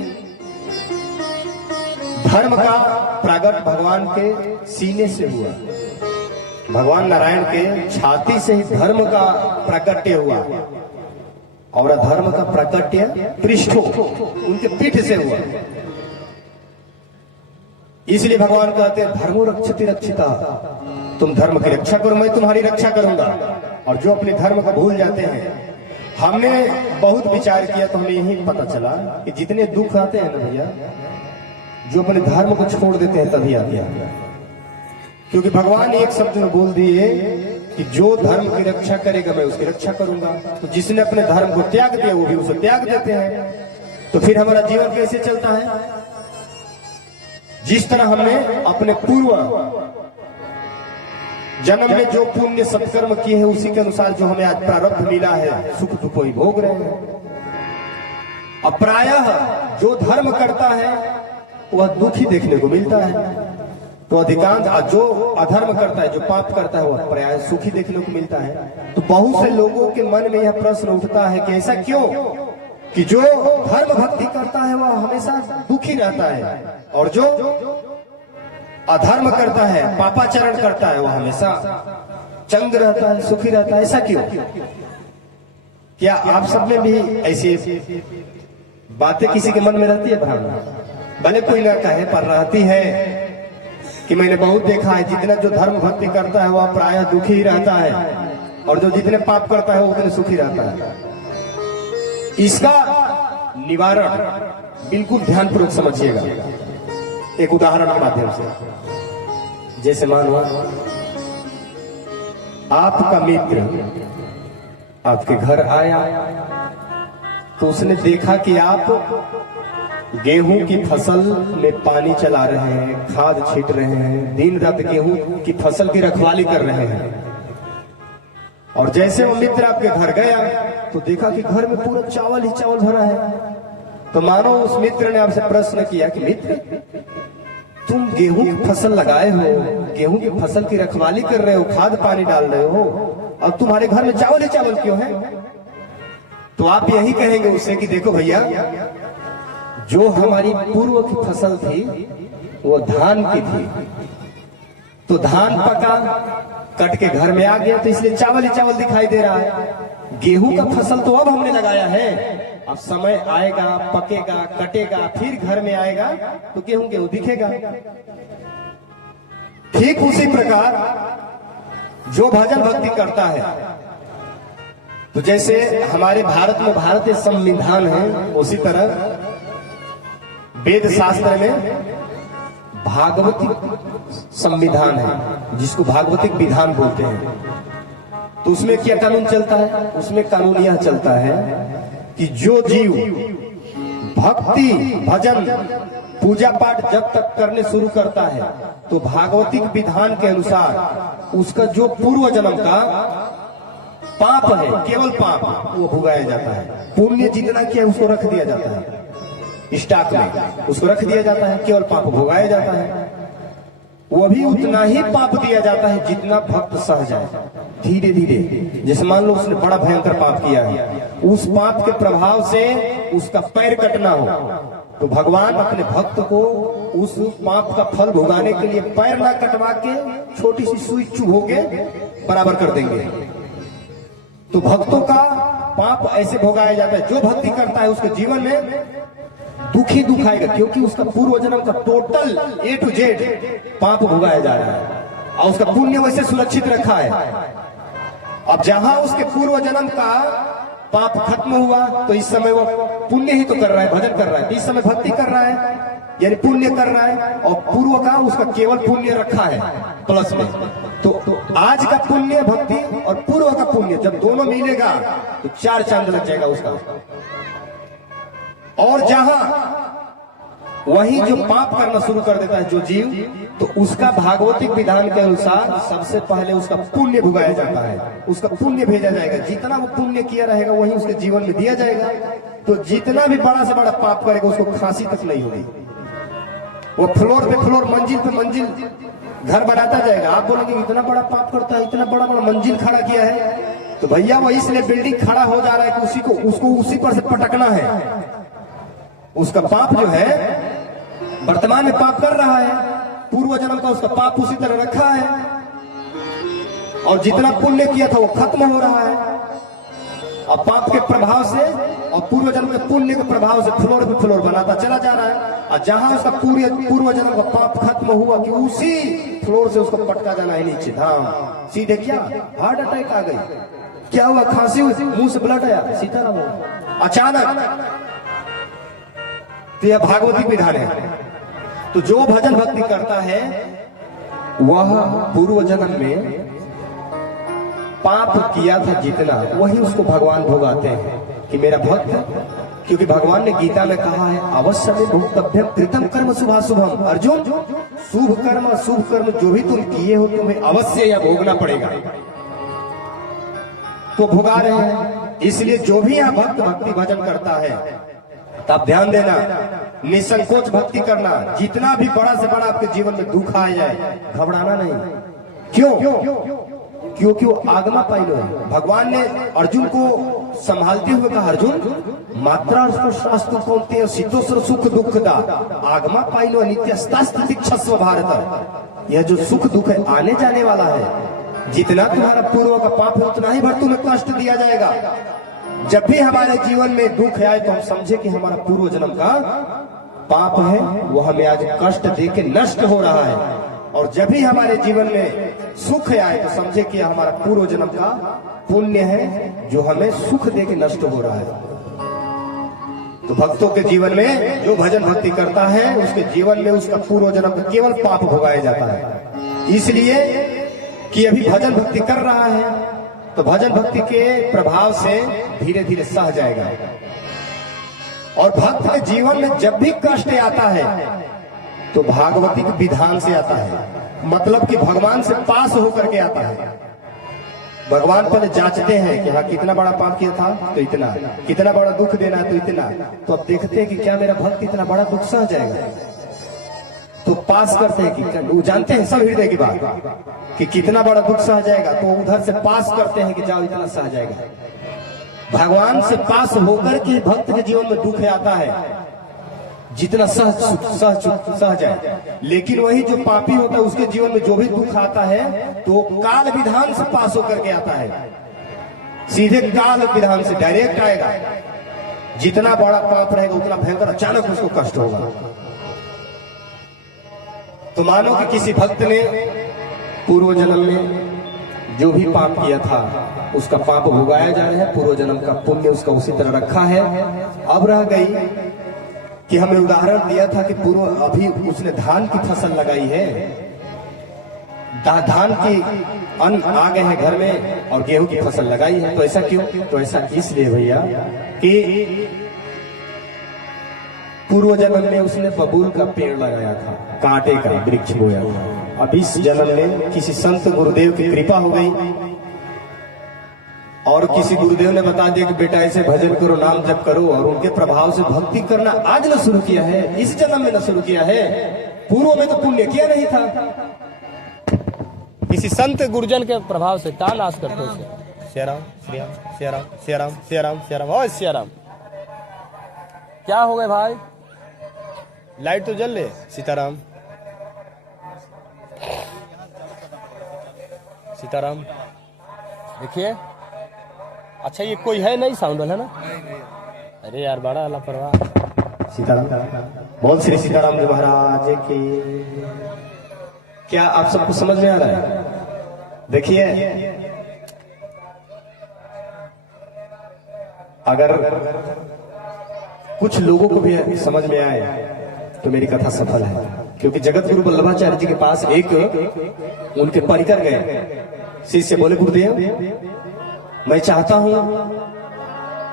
धर्म का प्रागट भगवान के सीने से हुआ। भगवान नारायण के छाती से ही धर्म का प्राकट्य हुआ, और अधर्म का प्राकट्य पृष्ठों, उनके पीठ से हुआ। इसलिए भगवान कहते हैं, धर्मो रक्षति रक्षिता, तुम धर्म की रक्षा करो, मैं तुम्हारी रक्षा करूंगा। और जो अपने धर्म को भूल जाते हैं, हमने बहुत विचार किया तो हमें यही पता चला कि जितने दुख आते हैं ना भैया, जो अपने धर्म को छोड़ देते हैं तभी आते हैं। क्योंकि भगवान एक शब्द में बोल दिए कि जो धर्म की रक्षा करेगा मैं उसकी रक्षा करूंगा। तो जिसने अपने धर्म को त्याग दिया वो भी उसे त्याग देते हैं। तो फिर हमारा जीवन कैसे चलता है? जिस तरह हमने अपने पूर्व जन्म में जो पुण्य सत्कर्म किए हैं उसी के अनुसार जो हमें आज प्रारब्ध मिला है, सुख दुख ही भोग रहे हैं। अब प्रायः जो धर्म करता है वह दुखी देखने को मिलता है, तो अधिकांश जो अधर्म करता है, जो पाप करता है, वह प्रायः सुखी देखने को मिलता है। तो बहुत से लोगों के मन में यह प्रश्न उठता है कि ऐसा क्यों कि जो धर्म भक्ति करता है वह हमेशा दुखी रहता है, और जो अधर्म करता है, पापाचरण करता है, वह हमेशा चंग रहता है, सुखी रहता है। ऐसा क्यों? क्या आप सब में भी ऐसी बातें किसी के मन में रहती है? ब्राह्मण भले कोई ना कहे पर रहती है कि मैंने बहुत देखा है, जितना जो धर्म भक्ति करता है वह प्रायः दुखी ही रहता है, और जो जितने पाप करता है वो उतने सुखी रहता है। इसका निवारण बिल्कुल ध्यानपूर्वक समझिएगा एक उदाहरण के माध्यम से। जैसे मानो आपका मित्र आपके घर आया, तो उसने देखा कि आप गेहूं की फसल में पानी चला रहे हैं, खाद छींट रहे हैं, दिन रात गेहूं की फसल की रखवाली कर रहे हैं। और जैसे वो मित्र आपके घर गया तो देखा कि घर में पूरा चावल ही चावल भरा है। तो मानो उस मित्र ने आपसे प्रश्न किया कि मित्र, तुम गेहूं की फसल लगाए हो, गेहूं की फसल की रखवाली कर रहे हो, खाद पानी डाल रहे हो, और तुम्हारे घर में चावल ही चावल क्यों है? तो आप यही कहेंगे उससे कि देखो भैया, जो हमारी पूर्व की फसल थी वो धान की थी, तो धान पका कट के घर में आ गया, तो इसलिए चावल ही चावल दिखाई दे रहा है। गेहूं का फसल तो अब हमने लगाया है, अब समय आएगा, पकेगा, कटेगा, फिर घर में आएगा तो गेहूं गेहूं दिखेगा। ठीक उसी प्रकार जो भजन भक्ति करता है, तो जैसे हमारे भारत में भारतीय संविधान है, उसी तरह वेद शास्त्र में भागवतिक संविधान है, जिसको भागवतिक विधान बोलते हैं। तो उसमें क्या कानून चलता है? उसमें कानून यह चलता है कि जो जीव भक्ति, भजन, पूजा पाठ जब तक करने शुरू करता है, तो भागवतिक विधान के अनुसार उसका जो पूर्व जन्म का पाप है, केवल पाप, वो भुगाया जाता है। पुण्य जितना किया उसको रख दिया जाता है स्टॉक में, उसको रख दिया जाता है, केवल पाप भोगाया जाता है। वो भी उतना ही पाप दिया जाता है जितना भक्त सह जाए, धीरे धीरे। जैसे मान लो उसने बड़ा भयंकर पाप किया है, उस पाप के प्रभाव से उसका पैर कटना हो, तो भगवान अपने भक्त को उस पाप का फल भोगाने के लिए पैर ना कटवा के छोटी सी सुई चुभो के बराबर कर देंगे। तो भक्तों का पाप ऐसे भोगाया जाता है। जो भक्ति करता है उसके जीवन में दुख ही दुख आएगा, क्योंकि उसका पूर्व जन्म का टोटल A to Z पाप भोगाया जा रहा है। और उसका पुण्य वैसे सुरक्षित रखा है। अब जहां उसके पूर्व जन्म का पाप खत्म हुआ तो इस समय वो पुण्य ही तो कर रहा है, भजन कर रहा है, इस समय भक्ति कर रहा है यानी पुण्य कर रहा है, और पूर्व का उसका केवल पुण्य रखा है प्लस में। तो आज का पुण्य भक्ति और पूर्व का पुण्य जब दोनों मिलेगा तो 4 चांद लग जाएगा उसका। और जहां वही जो पाप करना शुरू कर देता है जो जीव, तो उसका भागवतिक विधान के अनुसार सबसे पहले उसका पुण्य भुगाया जाता है, उसका पुण्य भेजा जाएगा। जितना वो पुण्य किया रहेगा वही उसके जीवन में दिया जाएगा। तो जितना भी बड़ा से बड़ा पाप करेगा उसको फांसी तक नहीं होगी। वो फ्लोर पे फ्लोर, मंजिल पे मंजिल घर बनाता जाएगा। आप बोलेंगे इतना बड़ा पाप करता है, इतना बड़ा बड़ा मंजिल खड़ा किया है, तो भैया वो इसलिए बिल्डिंग खड़ा हो जा रहा है कि उसको उसी पर से पटकना है। उसका पाप जो है वर्तमान में पाप कर रहा है, पूर्व जन्म का उसका पाप उसी तरह रखा है, और जितना पुण्य किया था वो खत्म हो रहा है। अब पाप के प्रभाव से और पूर्व जन्म के पुण्य के प्रभाव से फ्लोर पे फ्लोर बनाता चला जा रहा है। और जहां उसका पूर्व जन्म का पाप खत्म हुआ कि उसी फ्लोर से उसको पटका जाना है नीचे धाम सीधे। क्या हार्ट अटैक आ गई, क्या हुआ, खांसी हुई, मुंह से ब्लड आया, सीताराम अचानक। तो यह भागवतिक विधान है। तो जो भजन भक्ति करता है वह पूर्व जन्म में पाप किया था जितना, वही उसको भगवान भोगाते हैं कि मेरा भक्त, क्योंकि भगवान ने गीता में कहा है अवश्य में भोक्तव्यम कृतम कर्म शुभाशुभम। अर्जुन, शुभ कर्म जो भी तुम किए हो तुम्हें अवश्य यह भोगना पड़ेगा। तो भोगा रहे हैं। इसलिए जो भी यहाँ भक्त भक्ति भजन करता है तब ध्यान देना, निसंकोच भक्ति करना। जितना भी बड़ा से बड़ा आपके जीवन में दुख आ जाए घबराना नहीं। क्यों? क्योंकि वो आगमा पाइलो है। भगवान ने अर्जुन को संभालते हुए कहा, अर्जुन मात्रा शास्त्र कौनते शीतोस्र सुख दुख दा आगमा पाइलो नित्यस्तास्तिक्षस्व भारत। यह जो सुख दुख है आने जाने वाला है। जितना तुम्हारा पूर्व का पाप है उतना ही भर तुम्हें कष्ट दिया जाएगा। जब भी हमारे जीवन में दुख आए तो हम समझे कि हमारा पूर्व जन्म का पाप है, वो हमें आज कष्ट दे के नष्ट हो रहा है। और जब भी हमारे जीवन में सुख आए तो समझे कि हमारा पूर्व जन्म का पुण्य है जो हमें सुख दे के नष्ट हो रहा है। तो भक्तों के जीवन में जो भजन भक्ति करता है उसके जीवन में उसका पूर्व जन्म का केवल पाप भोगाया जाता है। इसलिए कि अभी भजन भक्ति कर रहा है तो भजन भक्ति के प्रभाव से धीरे धीरे सह जाएगा। और भक्त के जीवन में जब भी कष्ट आता है तो भागवतिक विधान से आता है, मतलब कि भगवान से पास होकर के आता है। भगवान पहले जांचते हैं कि हाँ कितना बड़ा पाप किया था तो इतना, कितना बड़ा दुख देना तो इतना। तो अब देखते हैं कि क्या मेरा भक्त इतना बड़ा दुख सह जाएगा, तो पास करते हैं कि वो जानते हैं सब हृदय की बात कि कितना बड़ा दुख सह जाएगा, तो उधर से पास करते हैं कि जाओ इतना सह जाएगा। भगवान से पास होकर के भक्त के जीवन में दुख आता है जितना सह जाए। लेकिन वही जो पापी होता है उसके जीवन में जो भी दुख आता है तो काल विधान से पास होकर के आता है, सीधे काल विधान से डायरेक्ट आएगा। जितना बड़ा पाप रहेगा उतना भयंकर अचानक उसको कष्ट होगा। तो मानो कि किसी भक्त ने पूर्व जन्म में जो भी पाप किया था उसका पाप भुगाया जा रहा है, पूर्व जन्म का पुण्य उसका उसी तरह रखा है। अब रह गई कि हमें उदाहरण दिया था कि पूर्व अभी उसने धान की फसल लगाई है, धान की अन्न आ गए हैं घर में और गेहूं की फसल लगाई है। तो ऐसा क्यों? तो ऐसा इसलिए भैया कि पूर्व जन्म में उसने बबूल का पेड़ लगाया था, कांटे का वृक्ष बोया था। अब इस जन्म में किसी संत गुरुदेव की कृपा हो गई और किसी गुरुदेव ने बता दिया कि बेटा ऐसे भजन करो, नाम जप करो, और उनके प्रभाव से भक्ति करना आज न शुरू किया है, इस जन्म में न शुरू किया है, पूर्व में तो पुण्य किया नहीं था। किसी संत गुरुजन के प्रभाव से का नाश करते उसे। सियाराम सियाराम सियाराम सियाराम सियाराम सियाराम और सियाराम। क्या हो गए भाई? लाइट तो जल ले। सीताराम सीताराम। देखिए अच्छा ये कोई है नहीं साउंड वाला ना? अरे यार बड़ा लापरवाह। सीताराम बोल श्री सीताराम जी महाराज की। क्या आप सबको समझ में आ रहा है? देखिए, अगर कुछ लोगों को भी समझ में आए तो मेरी कथा सफल है। क्योंकि जगत गुरु वल्लभाचार्य जी के पास एक उनके परिकर गए, शिष्य बोले, गुरुदेव मैं चाहता हूं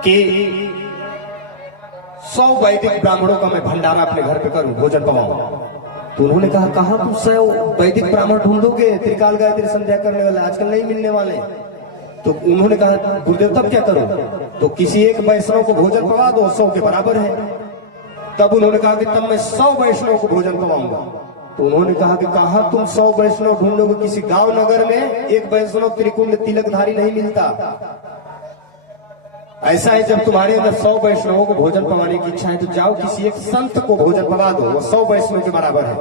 कि 100 वैदिक ब्राह्मणों का मैं भंडारा अपने घर पे करूं, भोजन पवाऊं। तो उन्होंने कहा, कहां तुम 100 वैदिक ब्राह्मण ढूंढोगे? त्रिकाल गायत्री संध्या करने वाले आजकल नहीं मिलने वाले। तो उन्होंने कहा, गुरुदेव तब क्या करो? तो किसी एक वैष्णव को भोजन पवा दो, 100 के बराबर है। तब उन्होंने कहा कि तब मैं 100 वैष्णव को भोजन पवाऊंगा। तो उन्होंने कहा कि कहा तुम 100 वैष्णव ढूंढोगे? किसी गांव नगर में एक वैष्णव त्रिकुंड तिलकधारी नहीं मिलता। ऐसा है, जब तुम्हारे अंदर 100 वैष्णवों को भोजन पवाने की इच्छा है तो जाओ किसी एक संत को भोजन पवा दो, वो 100 वैष्णव के बराबर है।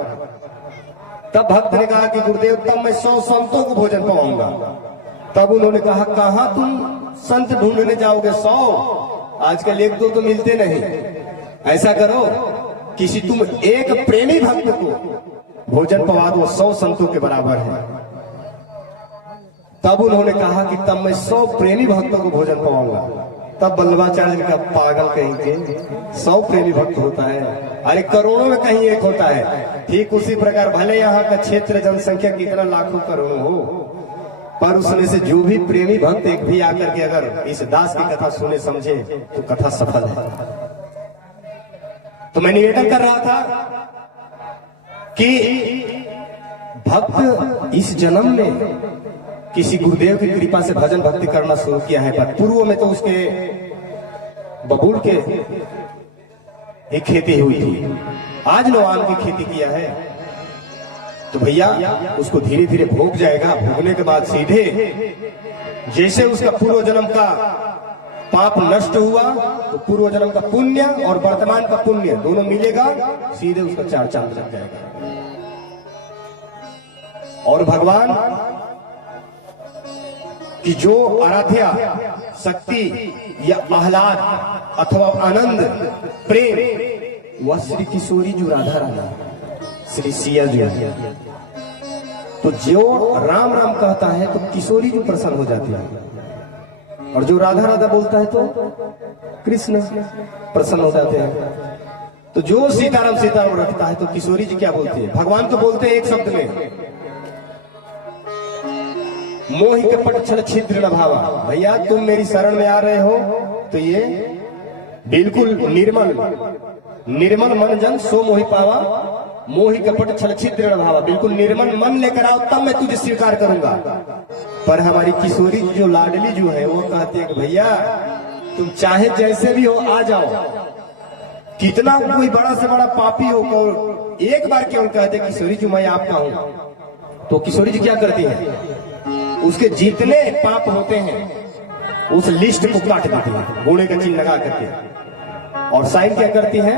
तब भक्त ने कहा कि गुरुदेव तब मैं 100 संतों को भोजन पवाऊंगा। तब उन्होंने कहा, कहां तुम संत ढूंढने जाओगे? 100 आजकल एक दो तो मिलते नहीं। ऐसा करो, किसी तुम एक प्रेमी भक्त को भोजन पवा दो, 100 संतों के बराबर है। तब उन्होंने कहा कि तब मैं 100 प्रेमी भक्तों को भोजन पवाऊंगा। तब वल्लभाचार्य का पागल कहीं के 100 प्रेमी भक्त होता है? अरे करोड़ों में कहीं एक होता है। ठीक उसी प्रकार भले यहाँ का क्षेत्र जनसंख्या कितना लाखों करोड़ों हो, पर उसमें से जो भी प्रेमी भक्त एक भी आकर के अगर इस दास की कथा सुने समझे तो कथा सफल है। तो मैं निवेदन कर रहा था कि भक्त इस जन्म में किसी गुरुदेव की कृपा से भजन भक्ति करना शुरू किया है, पर पूर्व में तो उसके बबूल के एक खेती हुई थी। आज नवान की खेती किया है तो भैया उसको धीरे धीरे भोग जाएगा। भोगने के बाद सीधे जैसे उसका पूर्व जन्म का पाप नष्ट हुआ तो पूर्व जन्म का पुण्य और वर्तमान का पुण्य दोनों मिलेगा, सीधे उसका 4 चांद लग जाएगा। और भगवान कि जो आराध्या शक्ति या आह्लाद अथवा आनंद प्रेम वह श्री किशोरी जो राधा राधा श्री सिया जो है, तो जो राम राम कहता है तो किशोरी जी प्रसन्न हो जाती है, और जो राधा राधा बोलता है तो कृष्ण प्रसन्न हो जाते हैं। तो जो सीताराम सीताराम रखता है तो किशोरी जी क्या बोलती है? भगवान तो बोलते हैं एक शब्द में, मोहि के पट छल छिद्र न भावा। भैया तुम मेरी शरण में आ रहे हो तो ये बिल्कुल निर्मल मन जन सो मोहि पावा। मोहि के पट छल छिद्र न भावा, बिल्कुल निर्मल मन लेकर आओ तब मैं तुझे स्वीकार करूंगा। पर हमारी किशोरी जो लाडली जो है वो कहती है कि भैया तुम चाहे जैसे भी हो आ जाओ, कितना कोई बड़ा से बड़ा पापी हो, एक बार केवल कहते किशोरी जी मैं आपका हूं, तो किशोरी जी क्या करती है? उसके जितने पाप होते हैं उस लिस्ट को काट देती है घोड़े का चिन्ह लगा करके, और साइन क्या करती है?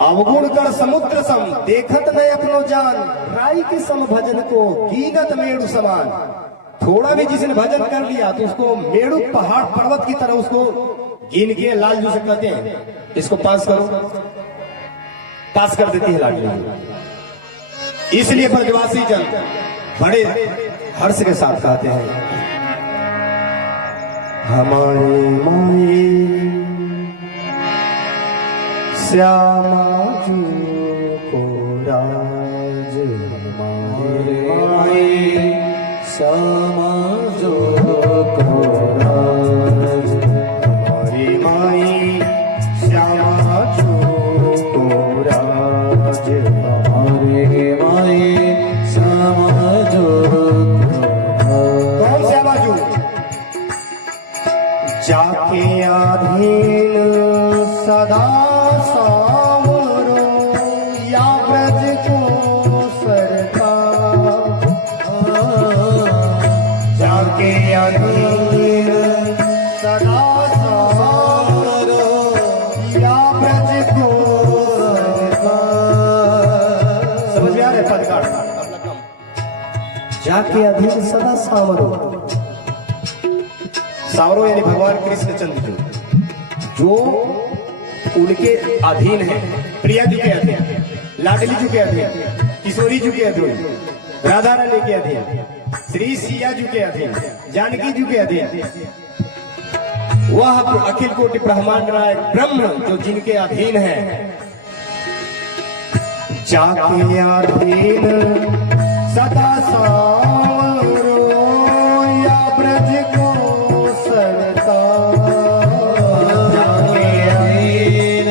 अवगुण कर समुद्र सम देखत न अपनो जान, राई के सम भजन को कीनत मेड़ु समान। थोड़ा भी जिसने भजन कर लिया तो उसको मेड़ु पहाड़ पर्वत की तरह उसको गिन के लाल जो से कहते हैं इसको पास करो, पास कर देती है लाडली। इसलिए ब्रजवासी जन बड़े हर्ष के साथ कहते हैं, हमारे माई श्यामा जू को राज, हमारे माई श्यामा जू को राज, हमारी माई श्यामा जू को राज, हमारे माई श्यामा जू। कौन श्यामा जू? जाके अधीन सदा सावरो या ब्रज को सरकार, जाके अधीन सदा सावरो या ब्रज को सरकार। समझ में आ रहा है पद का? जाके अधीन सदा सावरो, सावरो यानी भगवान कृष्ण चंद्र जो उनके अधीन है, प्रिया जी के अधीन, लाडली जी के अधीन, किशोरी जी के अधीन, राधा रानी के अधीन, श्री सिया जी के अधीन, जानकी जी के अधीन, वह अखिल कोटि ब्रह्मांड नायक ब्रह्म जो जिनके अधीन है, जाके अधीन सदा सावरो या ब्रज को सरता, जाके अधीन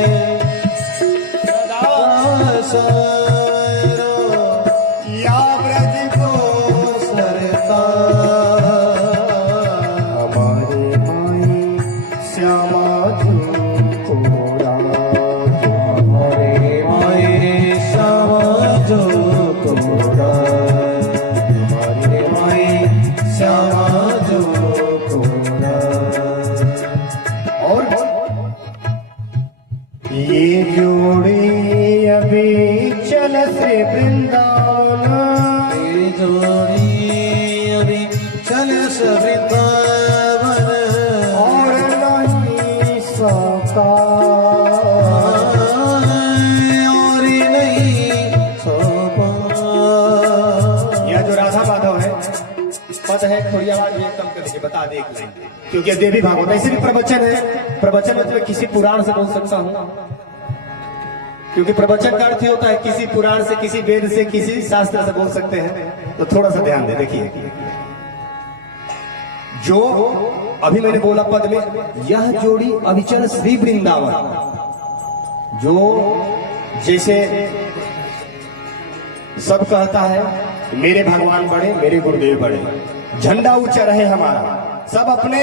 सदा सावरो या ब्रज को सरता, हमारे माई श्यामा तुमको हमारे माई श्यामा जो कोरा, हमारे माई श्यामा जो कोरा। और ये जोड़ी अभी चल से वृंदावन, ये जोड़ी अभी चल से वृंदावन, और नहीं सका और नहीं सोपा। यह जो राधा माधव है पद है, थोड़ी आवाज ये कम कर दीजिए, बता दे क्योंकि देवी भागवत ऐसे भी प्रवचन है। प्रवचन मतलब किसी पुराण से बोल सकता हूँ, क्योंकि प्रवचन का अर्थ ही होता है किसी पुराण से, किसी वेद से, किसी शास्त्र से बोल सकते हैं। तो थोड़ा सा ध्यान दे, देखिए जो अभी मैंने बोला पद में, यह जोड़ी अविचल श्री वृंदावन, जो जैसे सब कहता है मेरे भगवान बड़े, मेरे गुरुदेव बड़े, झंडा ऊंचा रहे हमारा, सब अपने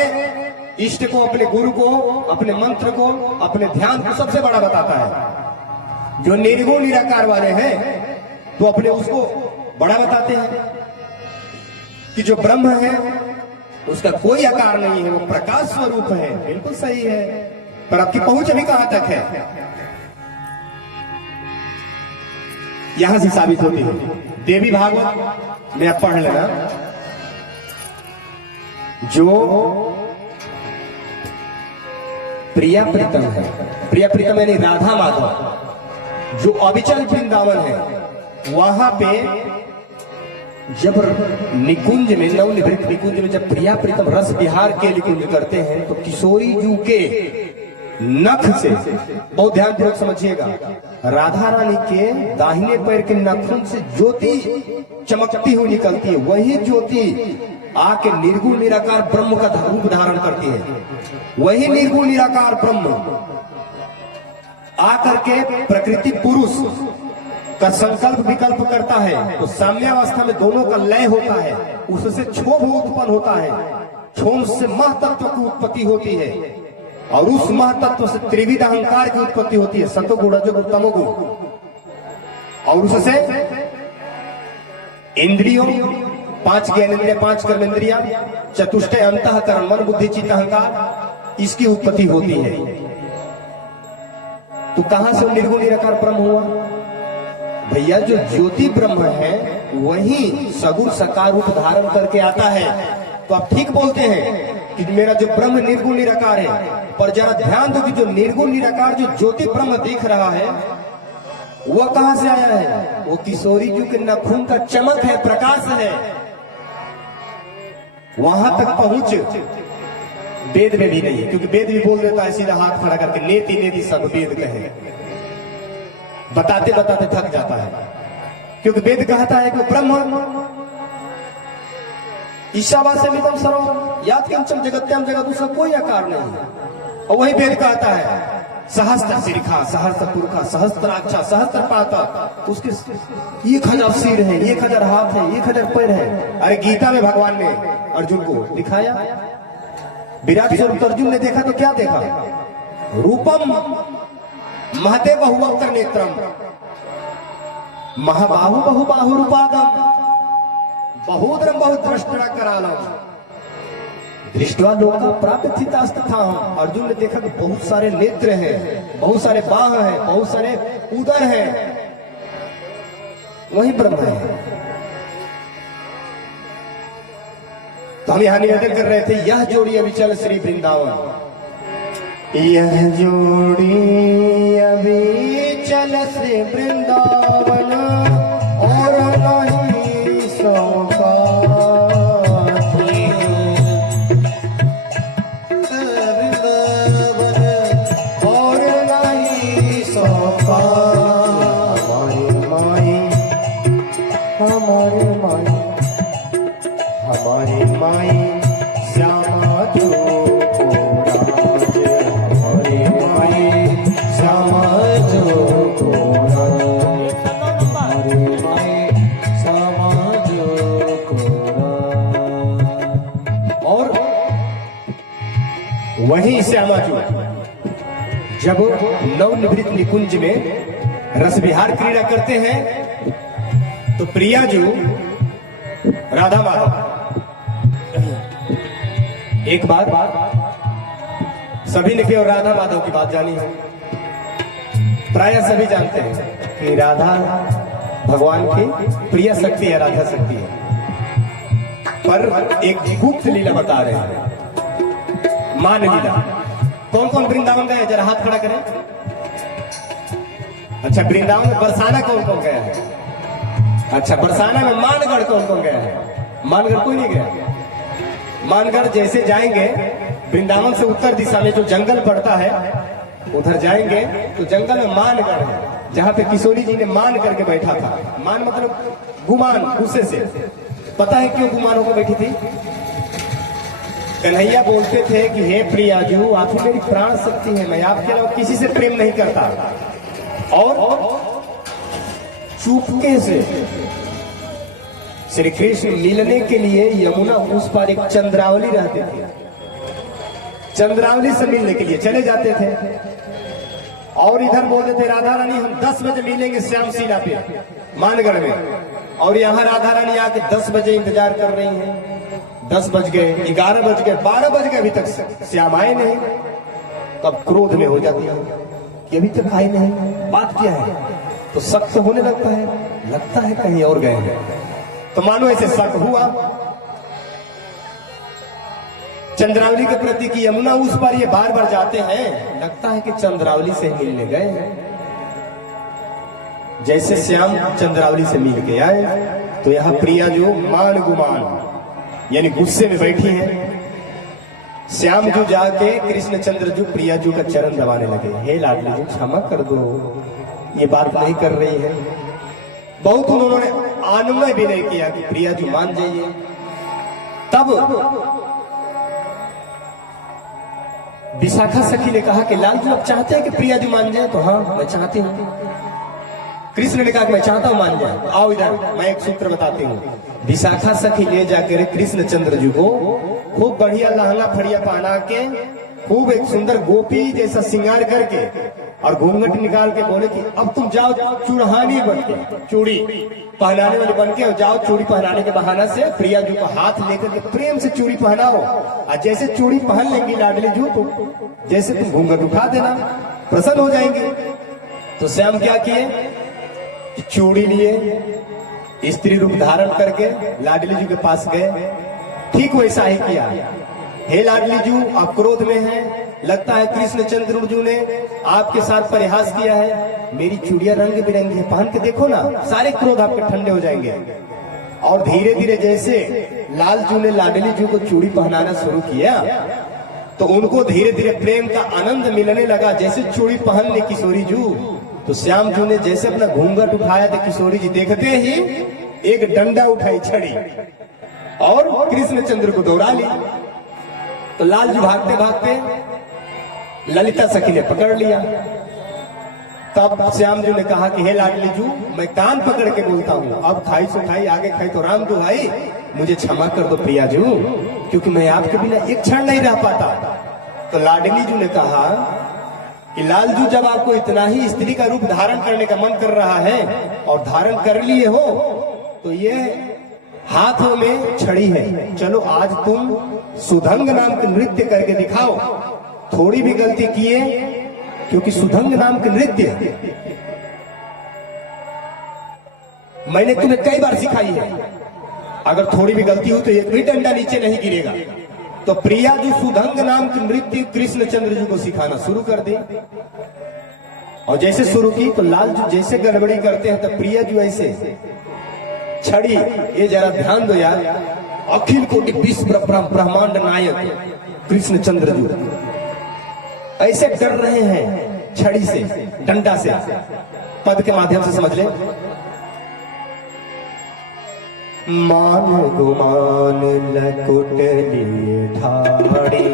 इष्ट को, अपने गुरु को, अपने मंत्र को, अपने ध्यान को सबसे बड़ा बताता है। जो निर्गुण निराकार वाले हैं तो अपने उसको बड़ा बताते हैं कि जो ब्रह्म है उसका कोई आकार नहीं है, वो प्रकाश स्वरूप है। बिल्कुल सही है, पर आपकी पहुंच अभी कहां तक है, यहां से साबित होती है। देवी भागवत में आप पढ़ लेना, जो प्रिया प्रीतम है, प्रिया प्रीतम यानी राधा माधव, जो अविचल वृंदावन है, वहां पे जब निकुंज में, नवनिवृत्त निकुंज में जब प्रिया प्रीतम रस विहार के निकुंज करते हैं, तो किशोरी जू के नख से, बहुत ध्यानपूर्वक समझिएगा, राधा रानी के दाहिने पैर के नखुन से ज्योति चमकती हुई निकलती है। वही ज्योति आके निर्गुण निराकार ब्रह्म का रूप धारण करती है। वही निर्गुण निराकार ब्रह्म आकर के प्रकृति पुरुष का संकल्प विकल्प करता है, तो साम्यावस्था में दोनों का लय होता है, उससे क्षोभ उत्पन्न होता है, क्षोभ से महतत्व की उत्पत्ति होती है, और उस महतत्व से त्रिविध अहंकार की उत्पत्ति होती है, सतोगुण रजोगुण तमोगुण, और उससे इंद्रियों, 5 ज्ञानेंद्रिय, 5 कर्मेंद्रिया, चतुष्टय अंतःकरण, मन बुद्धि चित्त अहंकार, इसकी उत्पत्ति होती है। तो कहां से निर्गुण निराकार ब्रह्म हुआ? भैया जो ज्योति ब्रह्म है वही सगुण सकार रूप धारण करके आता है। तो आप ठीक बोलते हैं कि मेरा जो ब्रह्म निर्गुण निराकार है, पर जरा ध्यान दो कि जो निर्गुण निराकार जो ज्योति ब्रह्म दिख रहा है वह कहां से आया है? वो किशोरी जी के नखून का चमक है, प्रकाश है। वहां तक पहुंच वेद में भी नहीं है, क्योंकि वेद भी बोल देता है सीधा हाथ खड़ा करके, नेति नेति सब वेद कहे, बताते बताते थक जाता है। क्योंकि वेद कहता है कि ब्रह्म ईशावास्यमिदं सर्वं यात किंचन जगत्याम जगत, उसका कोई आकार नहीं है। और वही वेद कहता है सहस्त्र शिरखा, सहस्त्र पुरखा, सहस्त्राक्षा, सहस्त्र पाता, उसके 1000 सिर है, 1000 हाथ है, 1000 पैर है। अरे गीता में भगवान ने अर्जुन को दिखाया, विराट स्वरूप अर्जुन ने देखा तो क्या देखा? रूपम महते बहुवक्त्र नेत्रम, महाबाहु बहुबाहु रूपादम, बहुद्रम बहुद्रष्टा करालम, दृष्टवा लोका प्राप्तितास्तथा। अर्जुन ने देखा कि बहुत सारे नेत्र हैं, बहुत सारे बाह हैं, बहुत सारे उदर हैं, वही ब्रह्म है। तो हम यहां निवेदन कर रहे थे, यह जोड़ी अविचल श्री वृंदावन, यह जोड़ी अविचल श्री वृंदावन, और नहीं हमारे माई, हमारे माई श्यामा जो को राज, हमारे माई श्यामा जो को राज, हमारे माई श्यामा जो को राज। और वही श्यामा जो जब नवनिवृत्त निकुंज में रस विहार क्रीड़ा करते हैं तो प्रिया जो राधा माधव, एक बात सभी ने केवल राधा माधव की बात जानी है, प्राय सभी जानते हैं कि राधा भगवान की प्रिय शक्ति है, राधा शक्ति है, पर एक गुप्त लीला बता रहे हैं, मान लीला। कौन कौन वृंदावन गए, जरा हाथ खड़ा करें। अच्छा, वृंदावन में बरसाना कौन कौन गया है? अच्छा, बरसाना में मानगढ़ कौन कौन गया है? मानगढ़ कोई नहीं गया। मानगढ़ जैसे जाएंगे वृंदावन से उत्तर दिशा में जो जंगल पड़ता है उधर जाएंगे तो जंगल में मानगढ़ है, जहां पे किशोरी जी ने मान करके बैठा था। मान मतलब गुमान, गुस्से से। पता है क्यों गुमान होकर बैठी थी? कन्हैया बोलते थे कि हे प्रियाजू, आप ही मेरी प्राण शक्ति है, मैं आपके अलावा किसी से प्रेम नहीं करता। और चुपके से श्री कृष्ण मिलने के लिए यमुना उस पार एक चंद्रावली रहते थे, चंद्रावली से मिलने के लिए चले जाते थे। और इधर बोलते थे राधा रानी हम 10 बजे मिलेंगे श्याम शिला पे मानगढ़ में, और यहाँ राधा रानी आके 10 बजे इंतजार कर रही हैं। 10 बज गए, 11 बज गए, 12 बज गए, अभी तक श्याम आए नहीं। तब क्रोध में हो जाती है कि अभी तक आए नहीं, बात क्या है? तो शक तो होने लगता है कहीं और गए हैं। तो मानो ऐसे शक हुआ चंद्रावली के प्रति कि यमुना उस पर ये बार बार जाते हैं, लगता है कि चंद्रावली से मिलने गए हैं। जैसे श्याम चंद्रावली से मिल के आए तो यहाँ प्रिया जो मान गुमान यानी गुस्से में बैठी है। श्याम जो जाके कृष्ण चंद्र जो प्रिया जो का चरण दबाने लगे, हे लाडली जी क्षमा कर दो, ये बात नहीं कर रही है। बहुत उन्होंने आनंद भी नहीं किया कि प्रिया जी मान जाइए। तब विशाखा सखी ने कहा कि लाल जी आप चाहते हैं कि प्रिया जी मान जाए? तो हाँ मैं चाहती हूँ। कृष्ण ने कहा कि मैं चाहता हूं मान जाए। आओ इधर, मैं एक सूत्र बताती हूँ। विशाखा सखी ले जाकर कृष्ण चंद्र जी को खूब बढ़िया लहंगा फड़िया पहना के, खूब एक सुंदर गोपी जैसा श्रृंगार करके और घूंघट निकाल के बोले कि अब तुम जाओ चूड़हानी बन के, चूड़ी पहनाने वाले बन के जाओ, चूड़ी पहनाने के बहाना से प्रिया जी को हाथ लेकर के प्रेम से चूड़ी पहनाओ। और जैसे चूड़ी पहन लेंगी लाडली जी को, जैसे तुम घूंघट उठा देना, प्रसन्न हो जाएंगे। तो श्याम क्या किए, चूड़ी लिए, स्त्री रूप धारण करके लाडली जी के पास गए। ठीक वैसा ही किया। हे लाडली जी आप क्रोध में हैं, लगता है कृष्ण चंद्र जी ने आपके साथ परिहास किया है। मेरी चूड़ियां रंग बिरंगी है, पहन के देखो ना, सारे क्रोध आपके ठंडे हो जाएंगे। और धीरे धीरे जैसे लाल जी ने लाडली जी को चूड़ी पहनाना शुरू किया तो उनको धीरे धीरे प्रेम का आनंद मिलने लगा। जैसे चूड़ी पहन ले किशोरी जी, तो श्याम जी ने जैसे अपना घूंघट उठाया तो किशोरी जी देखते ही एक डंडा उठाई, छड़ी, और कृष्ण चंद्र को दौड़ा ली। तो लाल जी भागते भागते ललिता सखी ने पकड़ लिया। तब श्याम जी ने कहा कि हे लाडली जी मैं कान पकड़ के बोलता हूँ, अब खाई सो खाई, आगे खाई तो राम दुहाई, मुझे क्षमा कर दो प्रिया जी, क्योंकि मैं आपके बिना एक क्षण नहीं रह पाता। तो लाडली जी ने कहा कि लाल जी जब आपको इतना ही स्त्री का रूप धारण करने का मन कर रहा है और धारण कर लिए हो तो ये हाथों में छड़ी है, चलो आज तुम सुधंग नाम के नृत्य करके दिखाओ। थोड़ी भी गलती किए, क्योंकि सुधंग नाम के नृत्य मैंने तुम्हें कई बार सिखाई है, अगर थोड़ी भी गलती हो तो एक भी डंडा नीचे नहीं गिरेगा। तो प्रिया जी सुधंग नाम के नृत्य कृष्ण चंद्र जी को सिखाना शुरू कर दी। और जैसे शुरू की तो लाल जी जैसे गड़बड़ी करते हैं तो प्रिया जी ऐसे छड़ी, ये जरा ध्यान दो यार, अखिल कोटि विश्व ब्रह्मांड नायक कृष्ण चंद्र जी ऐसे डर रहे हैं छड़ी से, डंडा से। पद के माध्यम से समझ ले। मान गुमान लकुट लिए ठाड़ी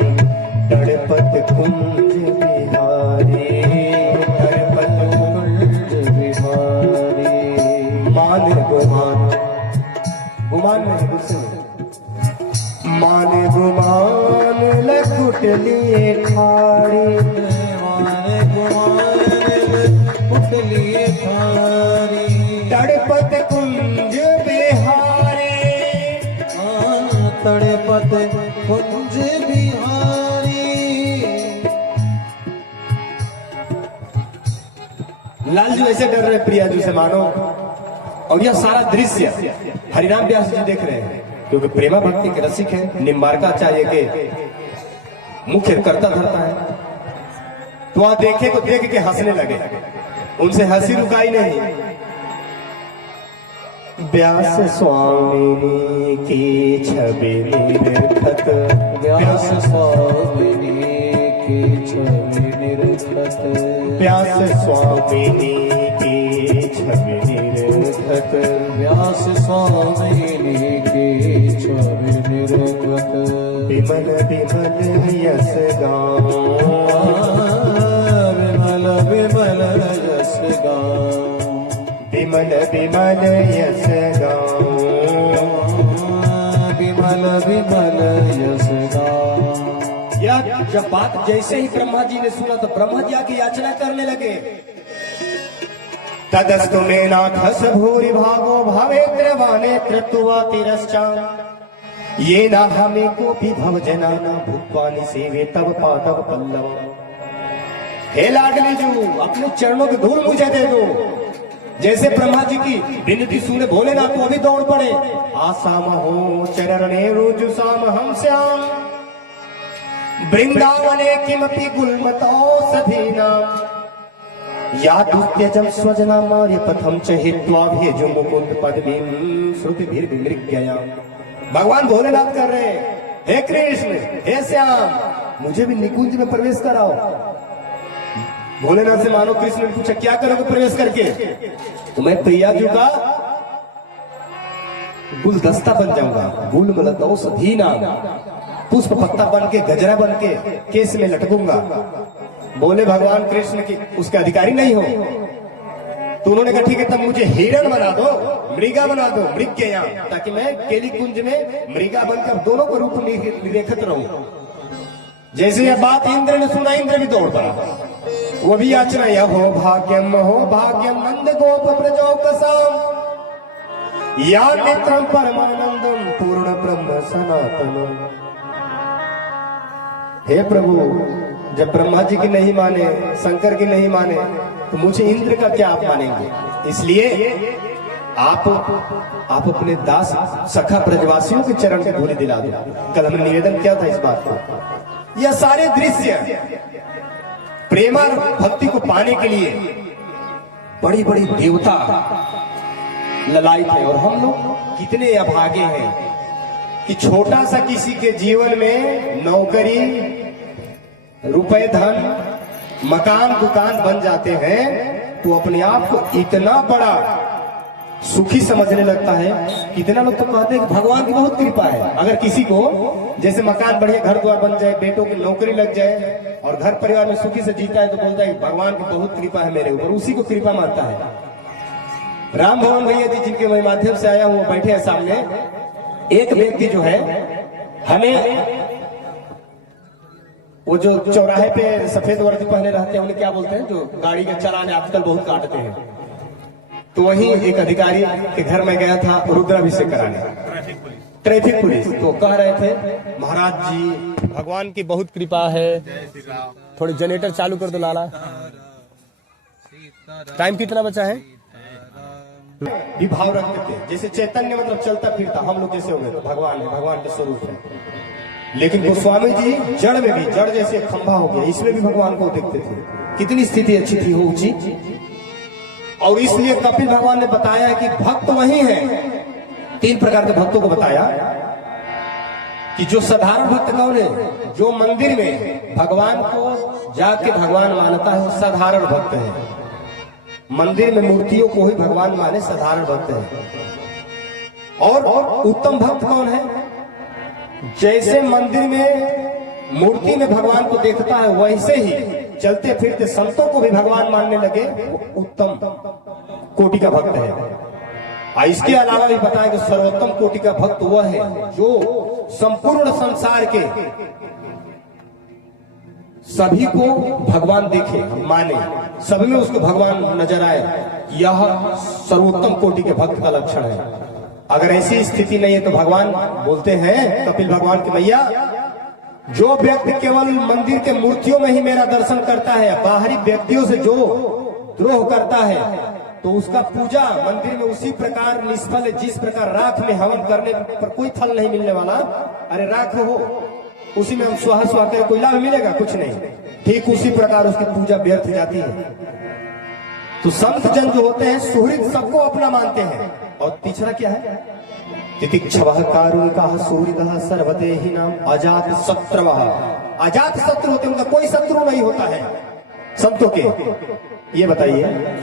तड़पत कुंज बिहारी तड़पत कुंज बिहारी। मान गुमान गुमान में गुस्से मान गुमान लकुट लिए ठाड़ी मान गुमान लकुट लिए ठाड़ी तड़पत कुंज बिहारी। तड़पत कुंज बिहारी। लालजू ऐसे डर रहे प्रिया जी से मानो, और यह सारा दृश्य हरिराम व्यास जी देख रहे हैं, क्योंकि प्रेमा भक्ति के रसिक है, निम्बार्काचार्य के मुख्य कर्ता धरता है। तो वहां देखे तो देख के हंसने लगे, उनसे हंसी रुकाई नहीं। व्यास स्वामिनी की छवि निरखत व्यास स्वामिनी की छवि निरखत व्यास स्वामिनी की छवि निरखत व्यास स्वामिनी की छवि निरखत विमल विमल यस गाओ विमल विमल यश गाओ विमल विमल यस गाओ विमल विमल यश गाओ। यह जब बात जैसे ही ब्रह्मा जी ने सुना तो ब्रह्मा जी आके याचना करने लगे। तदस्तु मे नाथस भूरि भागो भवेत्र वानेत्र तुवा तिरश्चा ये ना हमें को भी भव जनाना भूतवानी सेवे तब पादव पल्लव। हे लाडली जू, अपने चरणों की धूल मुझे दे दो। जैसे ब्रह्मा जी की विनती सुने भोलेनाथ को अभी दौड़ पड़े। आसाम हो चरणे रुजु साम हम श्याम वृंदावने किमपि गुल्मतौषधीना या दुत्यजम स्वजना मार्य पथम च हित्वा भेजो मुकुंद पद्मीं श्रुतिभिर्विमृग्यया। भगवान भोलेनाथ कर रहे हैं, हे कृष्ण हे श्याम मुझे भी निकुंज में प्रवेश कराओ। भोलेनाथ से मानो कृष्ण ने पूछा क्या करोगे प्रवेश करके? तो मैं प्रिया जी का गुलदस्ता बन जाऊंगा, गुलमलतौषधीना पुष्प पत्ता बन के गजरा बन के केस में लटकूंगा। बोले भगवान कृष्ण की उसके अधिकारी नहीं हो। तो उन्होंने कहा ठीक है तब मुझे हिरण बना दो, मृगा बना दो, मृग्यया, ताकि मैं केली कुंज में मृगा बनकर दोनों को रूप निरेखत रहूं। जैसे यह बात इंद्र ने सुना, इंद्र भी दौड़ पड़ा। वो भी याचना यह हो भाग्यम नंद गोप प्रजो कसाम या नेत्रम परमानंदम पूर्ण ब्रह्म सनातनम। हे प्रभु, जब ब्रह्मा जी की नहीं माने, शंकर की नहीं माने, तो मुझे इंद्र का क्या आप मानेंगे? इसलिए आप अपने दास सखा ब्रजवासियों के चरण की धूलि दिला दो। कल हमने निवेदन किया था इस बात को। यह सारे दृश्य प्रेमा भक्ति को पाने के लिए बड़ी बड़ी देवता ललायित है, और हम लोग कितने अभागे हैं कि छोटा सा किसी के जीवन में नौकरी, रुपए, धन, मकान, दुकान बन जाते हैं तो अपने आप को इतना बड़ा सुखी समझने लगता है। कितना लोग तो कहते हैं कि भगवान की बहुत कृपा है। अगर किसी को जैसे मकान बढ़िया, घर द्वार बन जाए, बेटों की नौकरी लग जाए और घर परिवार में सुखी से जीता है तो बोलता है कि भगवान की बहुत कृपा है मेरे ऊपर, उसी को कृपा मानता है। राम भवन भैया जी जिनके मैं माध्यम से आया हूँ बैठे हैं सामने। एक व्यक्ति जो है हमें वो जो चौराहे पे सफेद वर्दी पहने रहते हैं उन्हें क्या बोलते हैं, जो गाड़ी के चालान आजकल बहुत काटते हैं, तो वहीं एक अधिकारी के घर में गया था रुद्राभिषेक कराने, ट्रैफिक पुलिस। तो कह रहे थे महाराज जी भगवान की बहुत कृपा है, थोड़ी जनरेटर चालू कर दो लाला। टाइम कितना बचा है? विभाव रखते थे, जैसे चैतन्य मतलब चलता फिरता, हम लोग जैसे हो गए तो भगवान है, भगवान के स्वरूप है। लेकिन गोस्वामी जी जड़ में भी, जड़ जैसे खंभा हो गया, इसमें भी भगवान को देखते थे। कितनी स्थिति अच्छी थी वो ऊंची। और इसलिए कपिल भगवान ने बताया कि भक्त वही है। 3 प्रकार के भक्तों को बताया कि जो साधारण भक्त कौन है, जो मंदिर में भगवान को जाके भगवान मानता है वो साधारण भक्त है। मंदिर में मूर्तियों को ही भगवान माने साधारण भक्त है। और उत्तम भक्त कौन है? जैसे मंदिर में मूर्ति में भगवान को देखता है, वैसे ही चलते फिरते संतों को भी भगवान मानने लगे, वो उत्तम कोटि का भक्त है। इसके अलावा भी बताएं कि सर्वोत्तम कोटि का भक्त वह है जो संपूर्ण संसार के सभी को भगवान देखे, माने, सब में उसको भगवान नजर आए। यह सर्वोत्तम कोटि के भक्त का लक्षण है। अगर ऐसी स्थिति नहीं है तो भगवान बोलते हैं, कपिल भगवान की मैया, जो व्यक्ति केवल मंदिर के मूर्तियों में ही मेरा दर्शन करता है, बाहरी व्यक्तियों से जो द्रोह करता है, तो उसका पूजा मंदिर में उसी प्रकार निष्फल है जिस प्रकार राख में हवन करने पर कोई फल नहीं मिलने वाला। अरे राख हो, उसी में हम स्वाहा स्वाहा कर कोई लाभ मिलेगा? कुछ नहीं। ठीक उसी प्रकार उसकी पूजा व्यर्थ जाती है। तो संत जन जो होते हैं सुहृद सबको अपना मानते हैं। और तीसरा क्या है? तितिक्षवः कारुणिकः सुहृदः सर्वदेहि नाम अजात शत्रवः। अजात शत्रु होते हैं, उनका कोई शत्रु नहीं होता है संतों के। ये बताइए,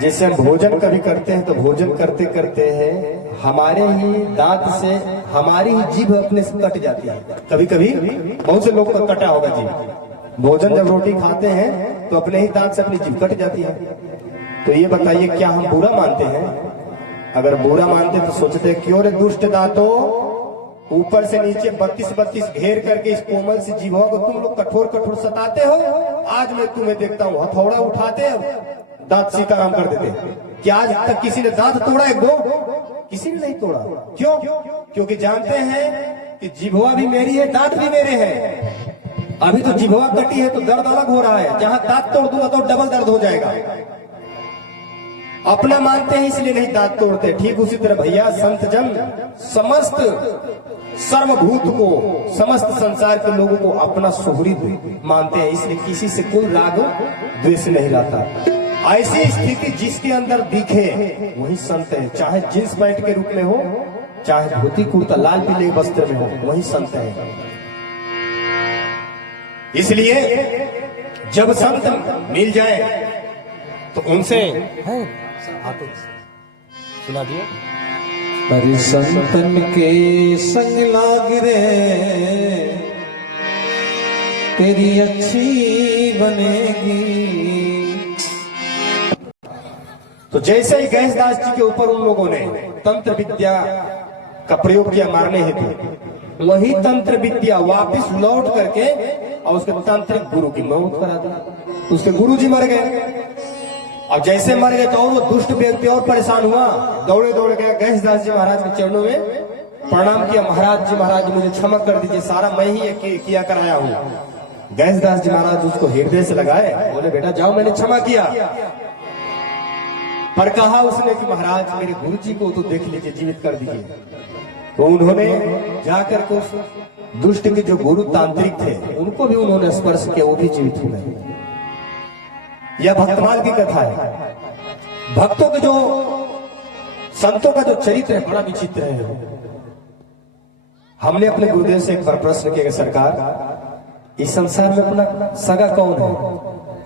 जैसे हम भोजन कभी करते हैं तो भोजन करते करते हैं हमारे ही दांत से हमारी ही जीभ अपने से कट जाती है। कभी कभी बहुत से लोग को कटा होगा जीभ। भोजन जब रोटी खाते हैं तो अपने ही दांत से अपनी जीभ कट जाती है। तो ये बताइए, क्या हम बुरा मानते हैं? अगर बुरा मानते तो सोचते क्यों रे दुष्ट दांतों, ऊपर से नीचे 32 घेर करके इस कोमल सी जीभों को तुम लोग कठोर कठोर सताते हो। आज मैं तुम्हें देखता हूँ हथौड़ा उठाते दांत सीताराम कर देते। क्या आज तक किसी ने दांत तोड़ा है? किसी ने नहीं तोड़ा। क्यों? क्योंकि जानते हैं कि जिभवा भी मेरी है, दांत भी मेरे हैं। अभी तो जिभवा कटी है तो दर्द अलग हो रहा है, जहां दांत तोड़ दूंगा तो डबल दर्द हो जाएगा। अपना मानते हैं इसलिए नहीं दांत तोड़ते। ठीक उसी तरह भैया संत जन समस्त सर्वभूत को, समस्त संसार के लोगों को अपना सुहृद मानते हैं, इसलिए किसी से कोई राग द्वेष नहीं लाता। ऐसी स्थिति जिसके अंदर दिखे वही संत है। चाहे जींस पैंट के रूप में हो, चाहे धोती कुर्ता लाल पीले वस्त्र में हो, वही संत है। इसलिए जब संत मिल जाए तो उनसे सुना दिया, अरे संतन के संग लाग रे तेरी अच्छी बनेगी। तो जैसे ही गैसदास जी के ऊपर उन लोगों ने तंत्र विद्या का प्रयोग किया मारने हेतु, वही तंत्र विद्या वापस लौट करके और उसके तांत्रिक गुरु की मौत करा दी। उसके गुरु जी मर गए। अब जैसे मर गए तो और वो दुष्ट व्यक्ति और परेशान हुआ, दौड़े दौड़ गया गैसदास जी महाराज के चरणों में प्रणाम किया। महाराज जी, महाराज मुझे क्षमा कर दीजिए, सारा मैं ही किया कराया हूँ। गैसदास जी महाराज उसको हृदय से लगाए, बोले बेटा जाओ, मैंने क्षमा किया। पर कहा उसने कि महाराज मेरे गुरु जी को तो देख लीजिए, जीवित कर दीजिए। तो उन्होंने जाकर के उस दुष्ट के जो गुरु तांत्रिक थे उनको भी उन्होंने स्पर्श किया, वो भी जीवित हो गए। यह भक्तमाल की कथा है। भक्तों के जो, संतों का जो चरित्र है बड़ा विचित्र है। हमने अपने गुरुदेव से एक बार प्रश्न किया, सरकार इस संसार में अपना सगा कौन है?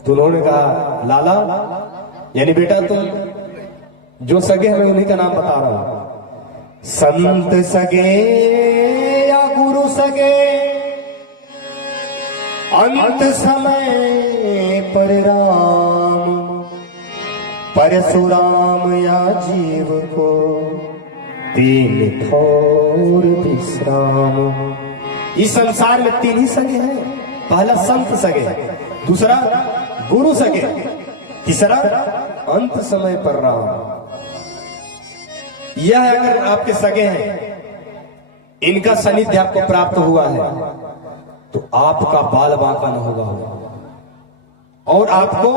तो उन्होंने कहा लाला, यानी बेटा तुम जो सगे हैं मैं उन्हीं का नाम बता रहा हूं। संत सगे या गुरु सगे, अंत समय पर राम, परशुराम या जीव को तीन ठोर विश्राम। इस संसार में तीन ही सगे हैं। पहला संत सगे, दूसरा गुरु सगे, तीसरा अंत समय पर राम। यह अगर आपके सगे हैं, इनका सानिध्य आपको प्राप्त हुआ है तो आपका बाल बांका न होगा और आपको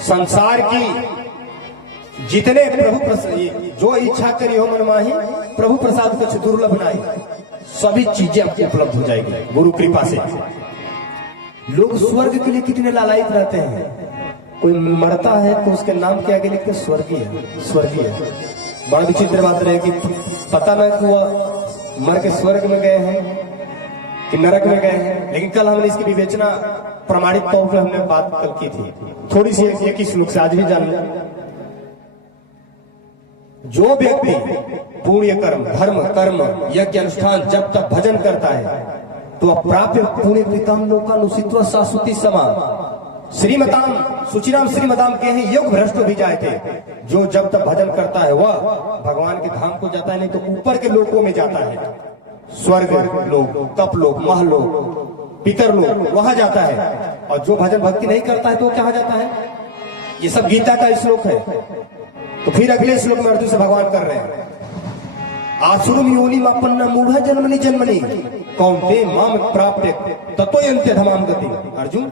संसार की जितने प्रभु जो इच्छा करी हो मनमाही, प्रभु प्रसाद कुछ दुर्लभ नहीं, सभी चीजें आपको उपलब्ध हो जाएगी गुरु कृपा से। लोग स्वर्ग के लिए कितने लालायित रहते हैं। कोई मरता है तो उसके नाम के आगे लिखते स्वर्गीय, स्वर्गीय। बड़ा विचित्र बात रहे कि पता न कि वह मर के स्वर्ग में गए हैं कि नरक में गए हैं। लेकिन कल हमने इसकी विवेचना प्रमाणित तौर पर हमने बात कल की थी, थोड़ी सी एक ही श्लोक से आज भी जान लें। जो व्यक्ति पुण्य कर्म धर्म कर्म यज्ञ अनुष्ठान जब तक भजन करता है तो अप्राप्य पुण्य कृतम लोकानुसित्व शाश्वती समान श्रीमताम सुचिराम श्रीमताम के हैं योग भ्रष्ट भी जाए थे। जो जब तक भजन करता है वह भगवान के धाम को जाता है, नहीं तो ऊपर के लोकों में जाता है, स्वर्ग लोक, तप लोक, महलोक, पितर लोक, वहां जाता है। और जो भजन भक्ति नहीं करता है तो कहाँ जाता है? ये सब गीता का श्लोक है। तो फिर अगले श्लोक में अर्जुन से भगवान कर रहे हैं, आसुरम योनि मापन्ना मूढ़ जन्मनि जन्मनि कौन्ते माम प्राप्य ततोयन्ते धमाम गति। अर्जुन,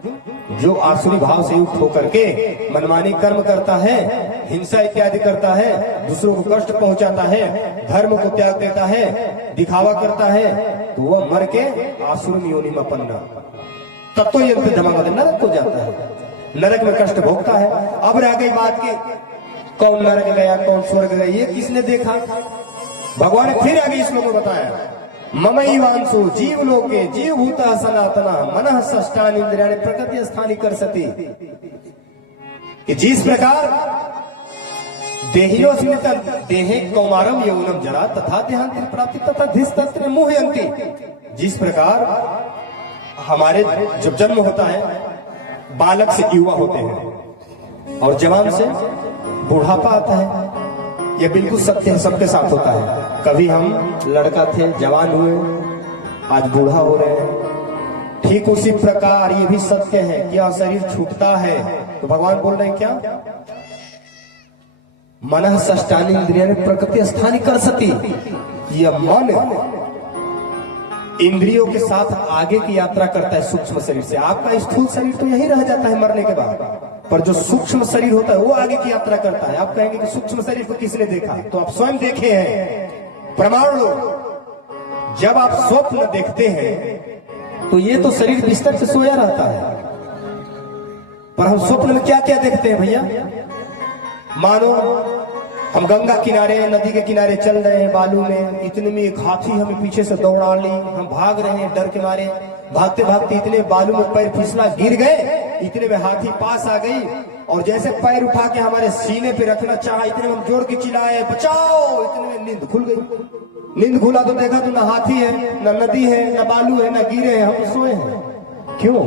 जो आसुरी भाव से युक्त होकर के मनमानी कर्म करता है, हिंसा इत्यादि करता है, दूसरों को कष्ट पहुंचाता है, धर्म को त्याग देता है, दिखावा करता है, तो वह मर के आसुरम योनि मापन्ना ततोयन्ते धमाम गति, नरक को जाता है, नरक में कष्ट भोगता है। अब रह गई बात की कौन नरक गया कौन स्वर्ग गया, ये किसने देखा? भगवान ने फिर आगे इस लोग में बताया, ममैवांशो जीव लोके जीव भूता सनातना मनः षष्ठानि इंद्रियाणि प्रकृति स्थानी कर सती। कि जिस प्रकार देहिनोऽस्मिन् देहे कौमारम यौवनम जरा तथा देहांत प्राप्ति तथा धिस्तत्र मुह्यन्ति। जिस प्रकार हमारे जब जन्म होता है बालक से युवा होते हैं और जवान से बुढ़ापा आता है, ये बिल्कुल सत्य है, सबके साथ होता है। कभी हम लड़का थे, जवान हुए, आज बूढ़ा हो रहे हैं। ठीक उसी प्रकार ये भी सत्य है कि यह शरीर छूटता है। तो भगवान बोल रहे हैं क्या? मनः षष्ठानि इंद्रियाणि प्रकृति स्थानी कर सती। यह मन इंद्रियों के साथ आगे की यात्रा करता है सूक्ष्म शरीर से। आपका स्थूल शरीर तो यही रह जाता है मरने के बाद, पर जो सूक्ष्म शरीर होता है वो आगे की यात्रा करता है। आप कहेंगे कि सूक्ष्म शरीर को किसने देखा? तो आप स्वयं देखे हैं, प्रमाण लो। जब आप स्वप्न देखते हैं तो ये तो शरीर बिस्तर से सोया रहता है, पर हम स्वप्न में क्या क्या देखते हैं भैया? मानो हम गंगा किनारे नदी के किनारे चल रहे हैं बालू में, इतने में एक हाथी हमें पीछे से दौड़ा ली, हम भाग रहे हैं डर के मारे, भागते भागते इतने बालू में पैर फिसला, गिर गए, इतने में हाथी पास आ गई और जैसे पैर उठा के हमारे सीने पे रखना चाहा, इतने में हम जोर के चिल्लाए बचाओ। इतने में नींद खुल गई। नींद खुला तो देखा तो ना हाथी है, ना नदी है, ना बालू है, ना गिरे हैं, हम सोए हैं। क्यों?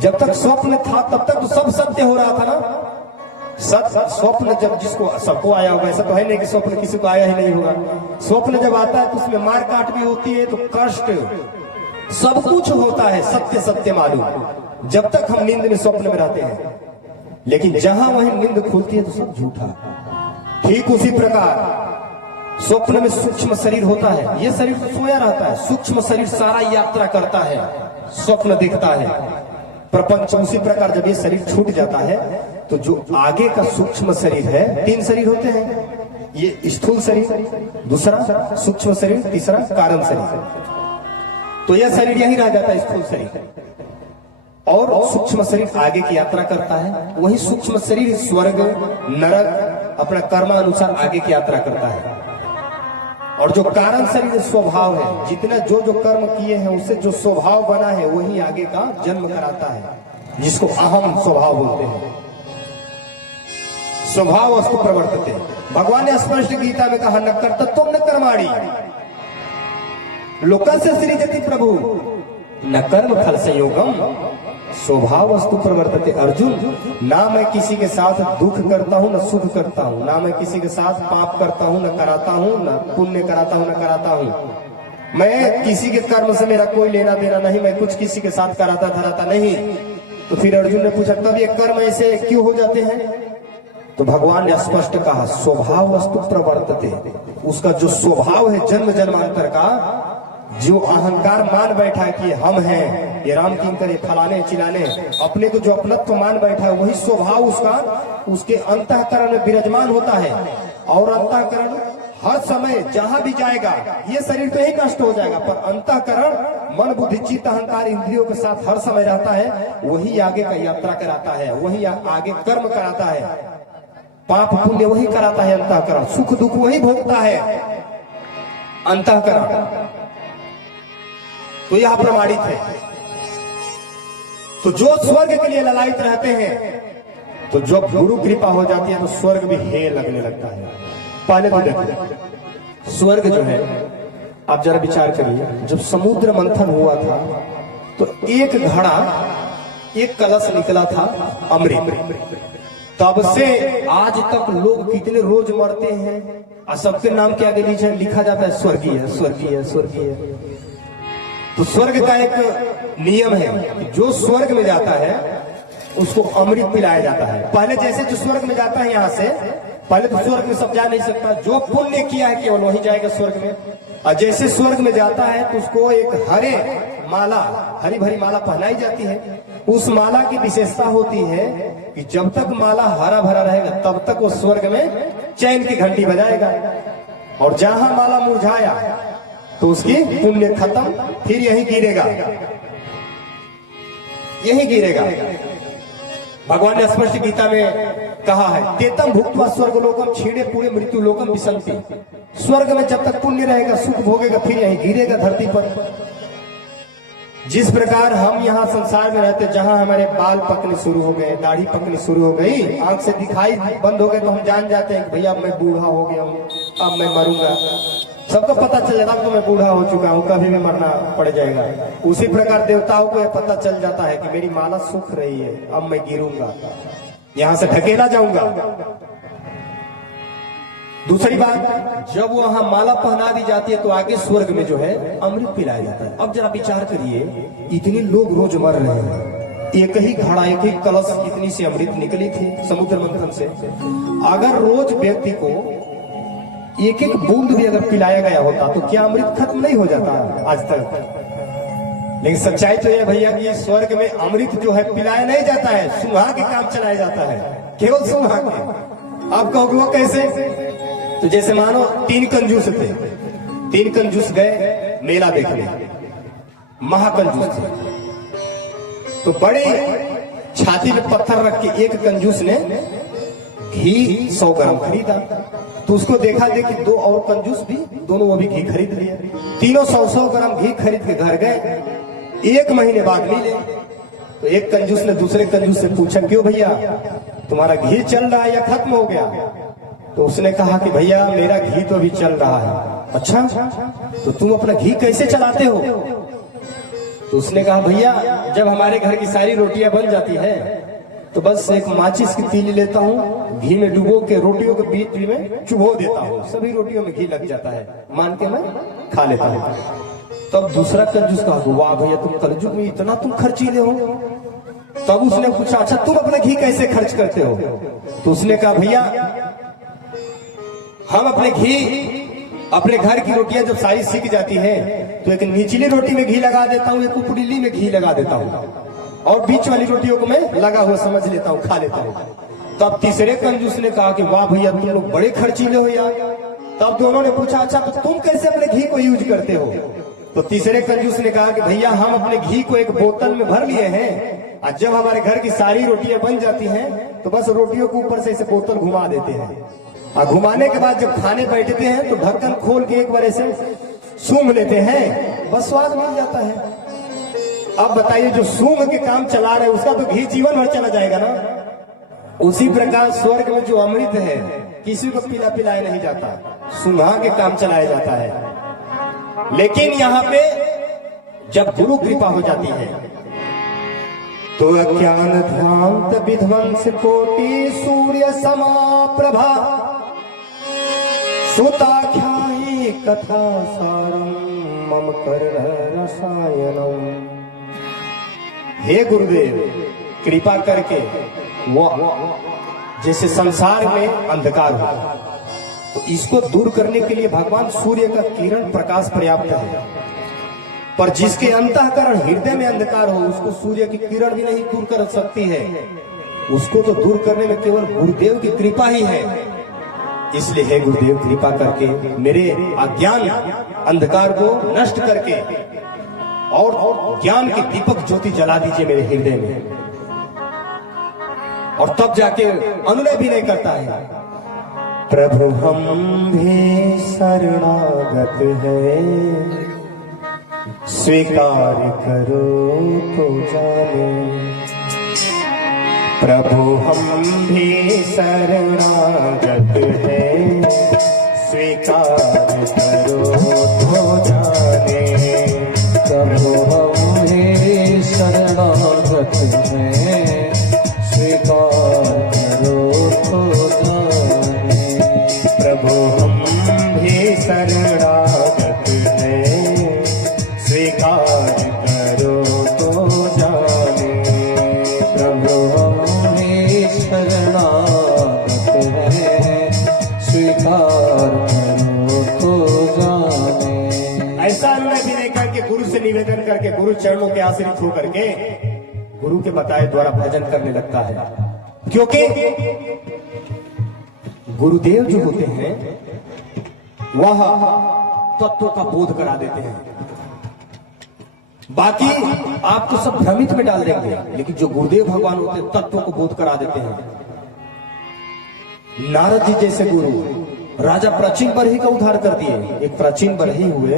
जब तक स्वप्न था तब तक तो सब सत्य हो रहा था ना। स्वप्न जब जिसको सबको आया होगा, ऐसा तो है नहीं कि स्वप्न किसी को आया ही नहीं होगा। स्वप्न जब आता है तो उसमें मार काट भी होती है, तो कष्ट सब कुछ होता है, सत्य सत्य मालूम जब तक हम नींद में स्वप्न में रहते हैं। लेकिन जहां वहीं नींद खुलती है तो सब झूठा। ठीक उसी प्रकार स्वप्न में सूक्ष्म शरीर होता है, ये शरीर तो सोया रहता है, सूक्ष्म शरीर सारा यात्रा करता है, स्वप्न देखता है, प्रपंच। उसी प्रकार जब ये शरीर छूट जाता है तो जो आगे का सूक्ष्म शरीर है, 3 शरीर होते हैं, ये स्थूल शरीर, दूसरा सूक्ष्म शरीर, तीसरा कारण शरीर। तो यह शरीर यही रह जाता है स्थूल शरीर, और सूक्ष्म शरीर आगे की यात्रा करता है। वही सूक्ष्म शरीर स्वर्ग नरक अपना कर्मानुसार आगे की यात्रा करता है। और जो कारण शरीर स्वभाव है, जितना जो जो कर्म किए हैं उससे जो स्वभाव बना है वही आगे का जन्म कराता है, जिसको अहम स्वभाव बोलते हैं। स्वभाव वस्तु प्रवर्तते। भगवान ने स्पष्ट गीता में कहा, न कर्तव्यम न कर्माणि लोकस्य सृजति प्रभु न कर्म फल संयोगम स्वभाव वस्तु प्रवर्तते। अर्जुन, ना मैं किसी के साथ दुख करता हूँ न सुख करता हूँ, ना मैं किसी के साथ पाप करता हूँ न कराता हूँ, न पुण्य कराता हूँ न कराता हूँ। मैं किसी के कर्म से मेरा कोई लेना देना नहीं, मैं कुछ किसी के साथ कराता धराता नहीं। तो फिर अर्जुन ने पूछा, तब ये कर्म ऐसे क्यों हो जाते हैं? तो भगवान ने स्पष्ट कहा, स्वभाव वस्तु प्रवर्तते। उसका जो स्वभाव है जन्म जन्मांतर का, जो अहंकार मान बैठा है कि हम हैं, ये राम किंकर, ये फलाने चिलाने, अपने को जो अपनत्व मान बैठा है, वही स्वभाव उसका उसके अंतःकरण में विराजमान होता है। और अंतःकरण हर समय जहां भी जाएगा, ये शरीर तो ही नष्ट हो जाएगा, पर अंतःकरण मन बुद्धि चित्त अहंकार इंद्रियों के साथ हर समय रहता है, वही आगे का यात्रा कराता है, वही आगे कर्म कराता है, पाप पुण्य वही कराता है। अंतःकरण सुख दुख वही भोगता है, अंतःकरण। तो यह प्रमाणित है। तो जो स्वर्ग के लिए ललायित रहते हैं, तो जब गुरु कृपा हो जाती है तो स्वर्ग भी हे लगने लगता है। पहले तो देखो स्वर्ग जो है, आप जरा विचार करिए, जब समुद्र मंथन हुआ था तो एक घड़ा, एक कलश निकला था अमृत। तब से आज तक लोग कितने रोज मरते हैं और सबके नाम के आगे नीचे लिखा जाता है स्वर्गीय स्वर्गीय स्वर्गीय। तो स्वर्ग का एक नियम है कि जो स्वर्ग में जाता है उसको अमृत पिलाया जाता है। पहले जैसे जो स्वर्ग में जाता है यहाँ से, पहले तो स्वर्ग में सब जा नहीं सकता, जो पुण्य किया है केवल वही जाएगा स्वर्ग में। और जैसे स्वर्ग में जाता है तो उसको एक हरे माला, हरी भरी माला पहनाई जाती है। उस माला की विशेषता होती है कि जब तक माला हरा भरा रहेगा तब तक वो स्वर्ग में चैन की घंटी बजाएगा, और जहां माला मुरझाया तो उसकी पुण्य खत्म, फिर यही गिरेगा, यही गिरेगा। भगवान ने स्पष्ट गीता में कहा है, तेतम भुक्त्वा स्वर्गलोकम क्षीणे पूरे मृत्यु लोकम विसंति। स्वर्ग में जब तक पुण्य रहेगा, सुख भोगेगा, फिर यही गिरेगा धरती पर। जिस प्रकार हम यहाँ संसार में रहते, जहां हमारे बाल पकने शुरू हो गए, दाढ़ी पकनी शुरू हो गई, आंख से दिखाई बंद हो गए, तो हम जान जाते हैं कि भैया अब मैं बूढ़ा हो गया हूँ, अब मैं मरूंगा। सबको पता चल जाता है तो मैं बूढ़ा हो चुका हूँ, कभी भी मरना पड़ जाएगा। उसी प्रकार देवताओं को यह पता चल जाता है कि मेरी माला सूख रही है, अब मैं गिरूंगा, यहां से ढकेला जाऊंगा। दूसरी बात, जब वहां माला पहना दी जाती है तो आगे स्वर्ग में जो है अमृत पिलाया जाता है। अब जरा विचार करिए, इतने लोग रोज मर रहे हैं, एक ही घड़ा, एक ही कलश, इतनी सी अमृत निकली थी समुद्र मंथन से। अगर रोज व्यक्ति को एक एक बूंद भी अगर पिलाया गया होता तो क्या अमृत खत्म नहीं हो जाता आज तक? लेकिन सच्चाई तो यह भैया कि स्वर्ग में अमृत जो है पिलाया नहीं जाता है, सुहा के काम चलाया जाता है, केवल सुहा के। आप कहोगे वो कैसे? तो जैसे मानो तीन कंजूस थे, तीन कंजूस गए मेला देखने, महाकंजूस थे। तो बड़े छाती में पत्थर रख के एक कंजूस ने घी 100 ग्राम खरीदा, तो उसको देखा देखी दो और कंजूस भी, दोनों वो भी घी खरीद लिए। तीनों 100-100 ग्राम घी खरीद के घर गए। 1 महीने बाद मिले तो एक कंजूस ने दूसरे कंजूस से पूछा, क्यों भैया तुम्हारा घी चल रहा है या खत्म हो गया? तो उसने कहा कि भैया मेरा घी तो अभी चल रहा है। अच्छा, तो तुम अपना घी कैसे चलाते हो? तो उसने कहा, भैया जब हमारे घर की सारी रोटियां बन जाती है तो बस एक माचिस की तीली लेता हूँ, घी में डुबो के रोटियों के बीच में चुभो देता हूँ, सभी रोटियों में घी लग जाता है, मान के मैं खा लेता हूँ। तब दूसरा कंजूस कहा, वाह भैया तुम कलयुग में इतना तुम खर्चीले हो। तब उसने पूछा, अच्छा तुम अपना घी कैसे खर्च करते हो? तो उसने कहा, भैया हम अपने घी, अपने घर की रोटियां जब सारी सीख जाती है तो एक निचली रोटी में घी लगा देता हूँ, एक ऊपरीली में घी लगा देता हूँ, और बीच वाली रोटियों को मैं लगा हुआ समझ लेता हूँ, खा लेता हूँ। तब तीसरे कंजूस ने कहा कि वाह भैया तुम लोग बड़े खर्चीले हो यार। तब दोनों ने पूछा, अच्छा तो तुम कैसे अपने घी को यूज करते हो? तो तीसरे कंजूस ने कहा कि भैया हम अपने घी को एक बोतल में भर लिए हैं, और जब हमारे घर की सारी रोटियां बन जाती हैं तो बस रोटियों के ऊपर से इसे बोतल घुमा देते हैं, और घुमाने के बाद जब खाने बैठते हैं तो ढक्कन खोल के एक बार ऐसे सूंघ लेते हैं, बस स्वाद मिल जाता है। अब बताइए, जो सूंघ के काम चला रहे उसका तो घी जीवन भर चला जाएगा ना। उसी प्रकार स्वर्ग में जो अमृत है किसी को पिलाया नहीं जाता, सूंघा के काम चलाया जाता है। लेकिन यहाँ पे जब गुरु कृपा हो जाती है तो अज्ञान ध्यान विध्वंस कोटि सूर्य समा प्रभा सुताख्यायी कथा सारम मम कर रसायनम। हे गुरुदेव कृपा करके, वो जैसे संसार में अंधकार हो तो इसको दूर करने के लिए भगवान सूर्य का किरण प्रकाश पर्याप्त है, पर जिसके अंतःकरण हृदय में अंधकार हो उसको सूर्य की किरण भी नहीं दूर कर सकती है। उसको तो दूर करने में केवल गुरुदेव की कृपा ही है। इसलिए हे गुरुदेव कृपा करके मेरे अज्ञान अंधकार को नष्ट करके और ज्ञान की दीपक ज्योति जला दीजिए मेरे हृदय में। और तब जाके अनुनय भी नहीं करता है, प्रभु हम भी शरणागत है, स्वीकार करो तो जाने। प्रभु हम भी शरणागत है, स्वीकार करो तो जाने। प्रभु हमें शरणागत हैं, स्वीकार करो तो जाने। प्रभु हम भी शरणागत हैं, स्वीकार करो तो जाने। प्रभु हमें शरणागत हैं, स्वीकार करो तो जाने। ऐसा अन्य विनय करके गुरु से निवेदन करके गुरु चरणों के आश्रित होकर के गुरु के बताए द्वारा भजन करने लगता है, क्योंकि गुरुदेव जो होते हैं वह तत्व का बोध करा देते हैं। बाकी आप तो सब भ्रमित में डाल देंगे, लेकिन जो गुरुदेव भगवान होते हैं तत्व को बोध करा देते हैं। नारद जी जैसे गुरु राजा प्राचीन बरही का उद्धार कर दिए। एक प्राचीन बरही हुए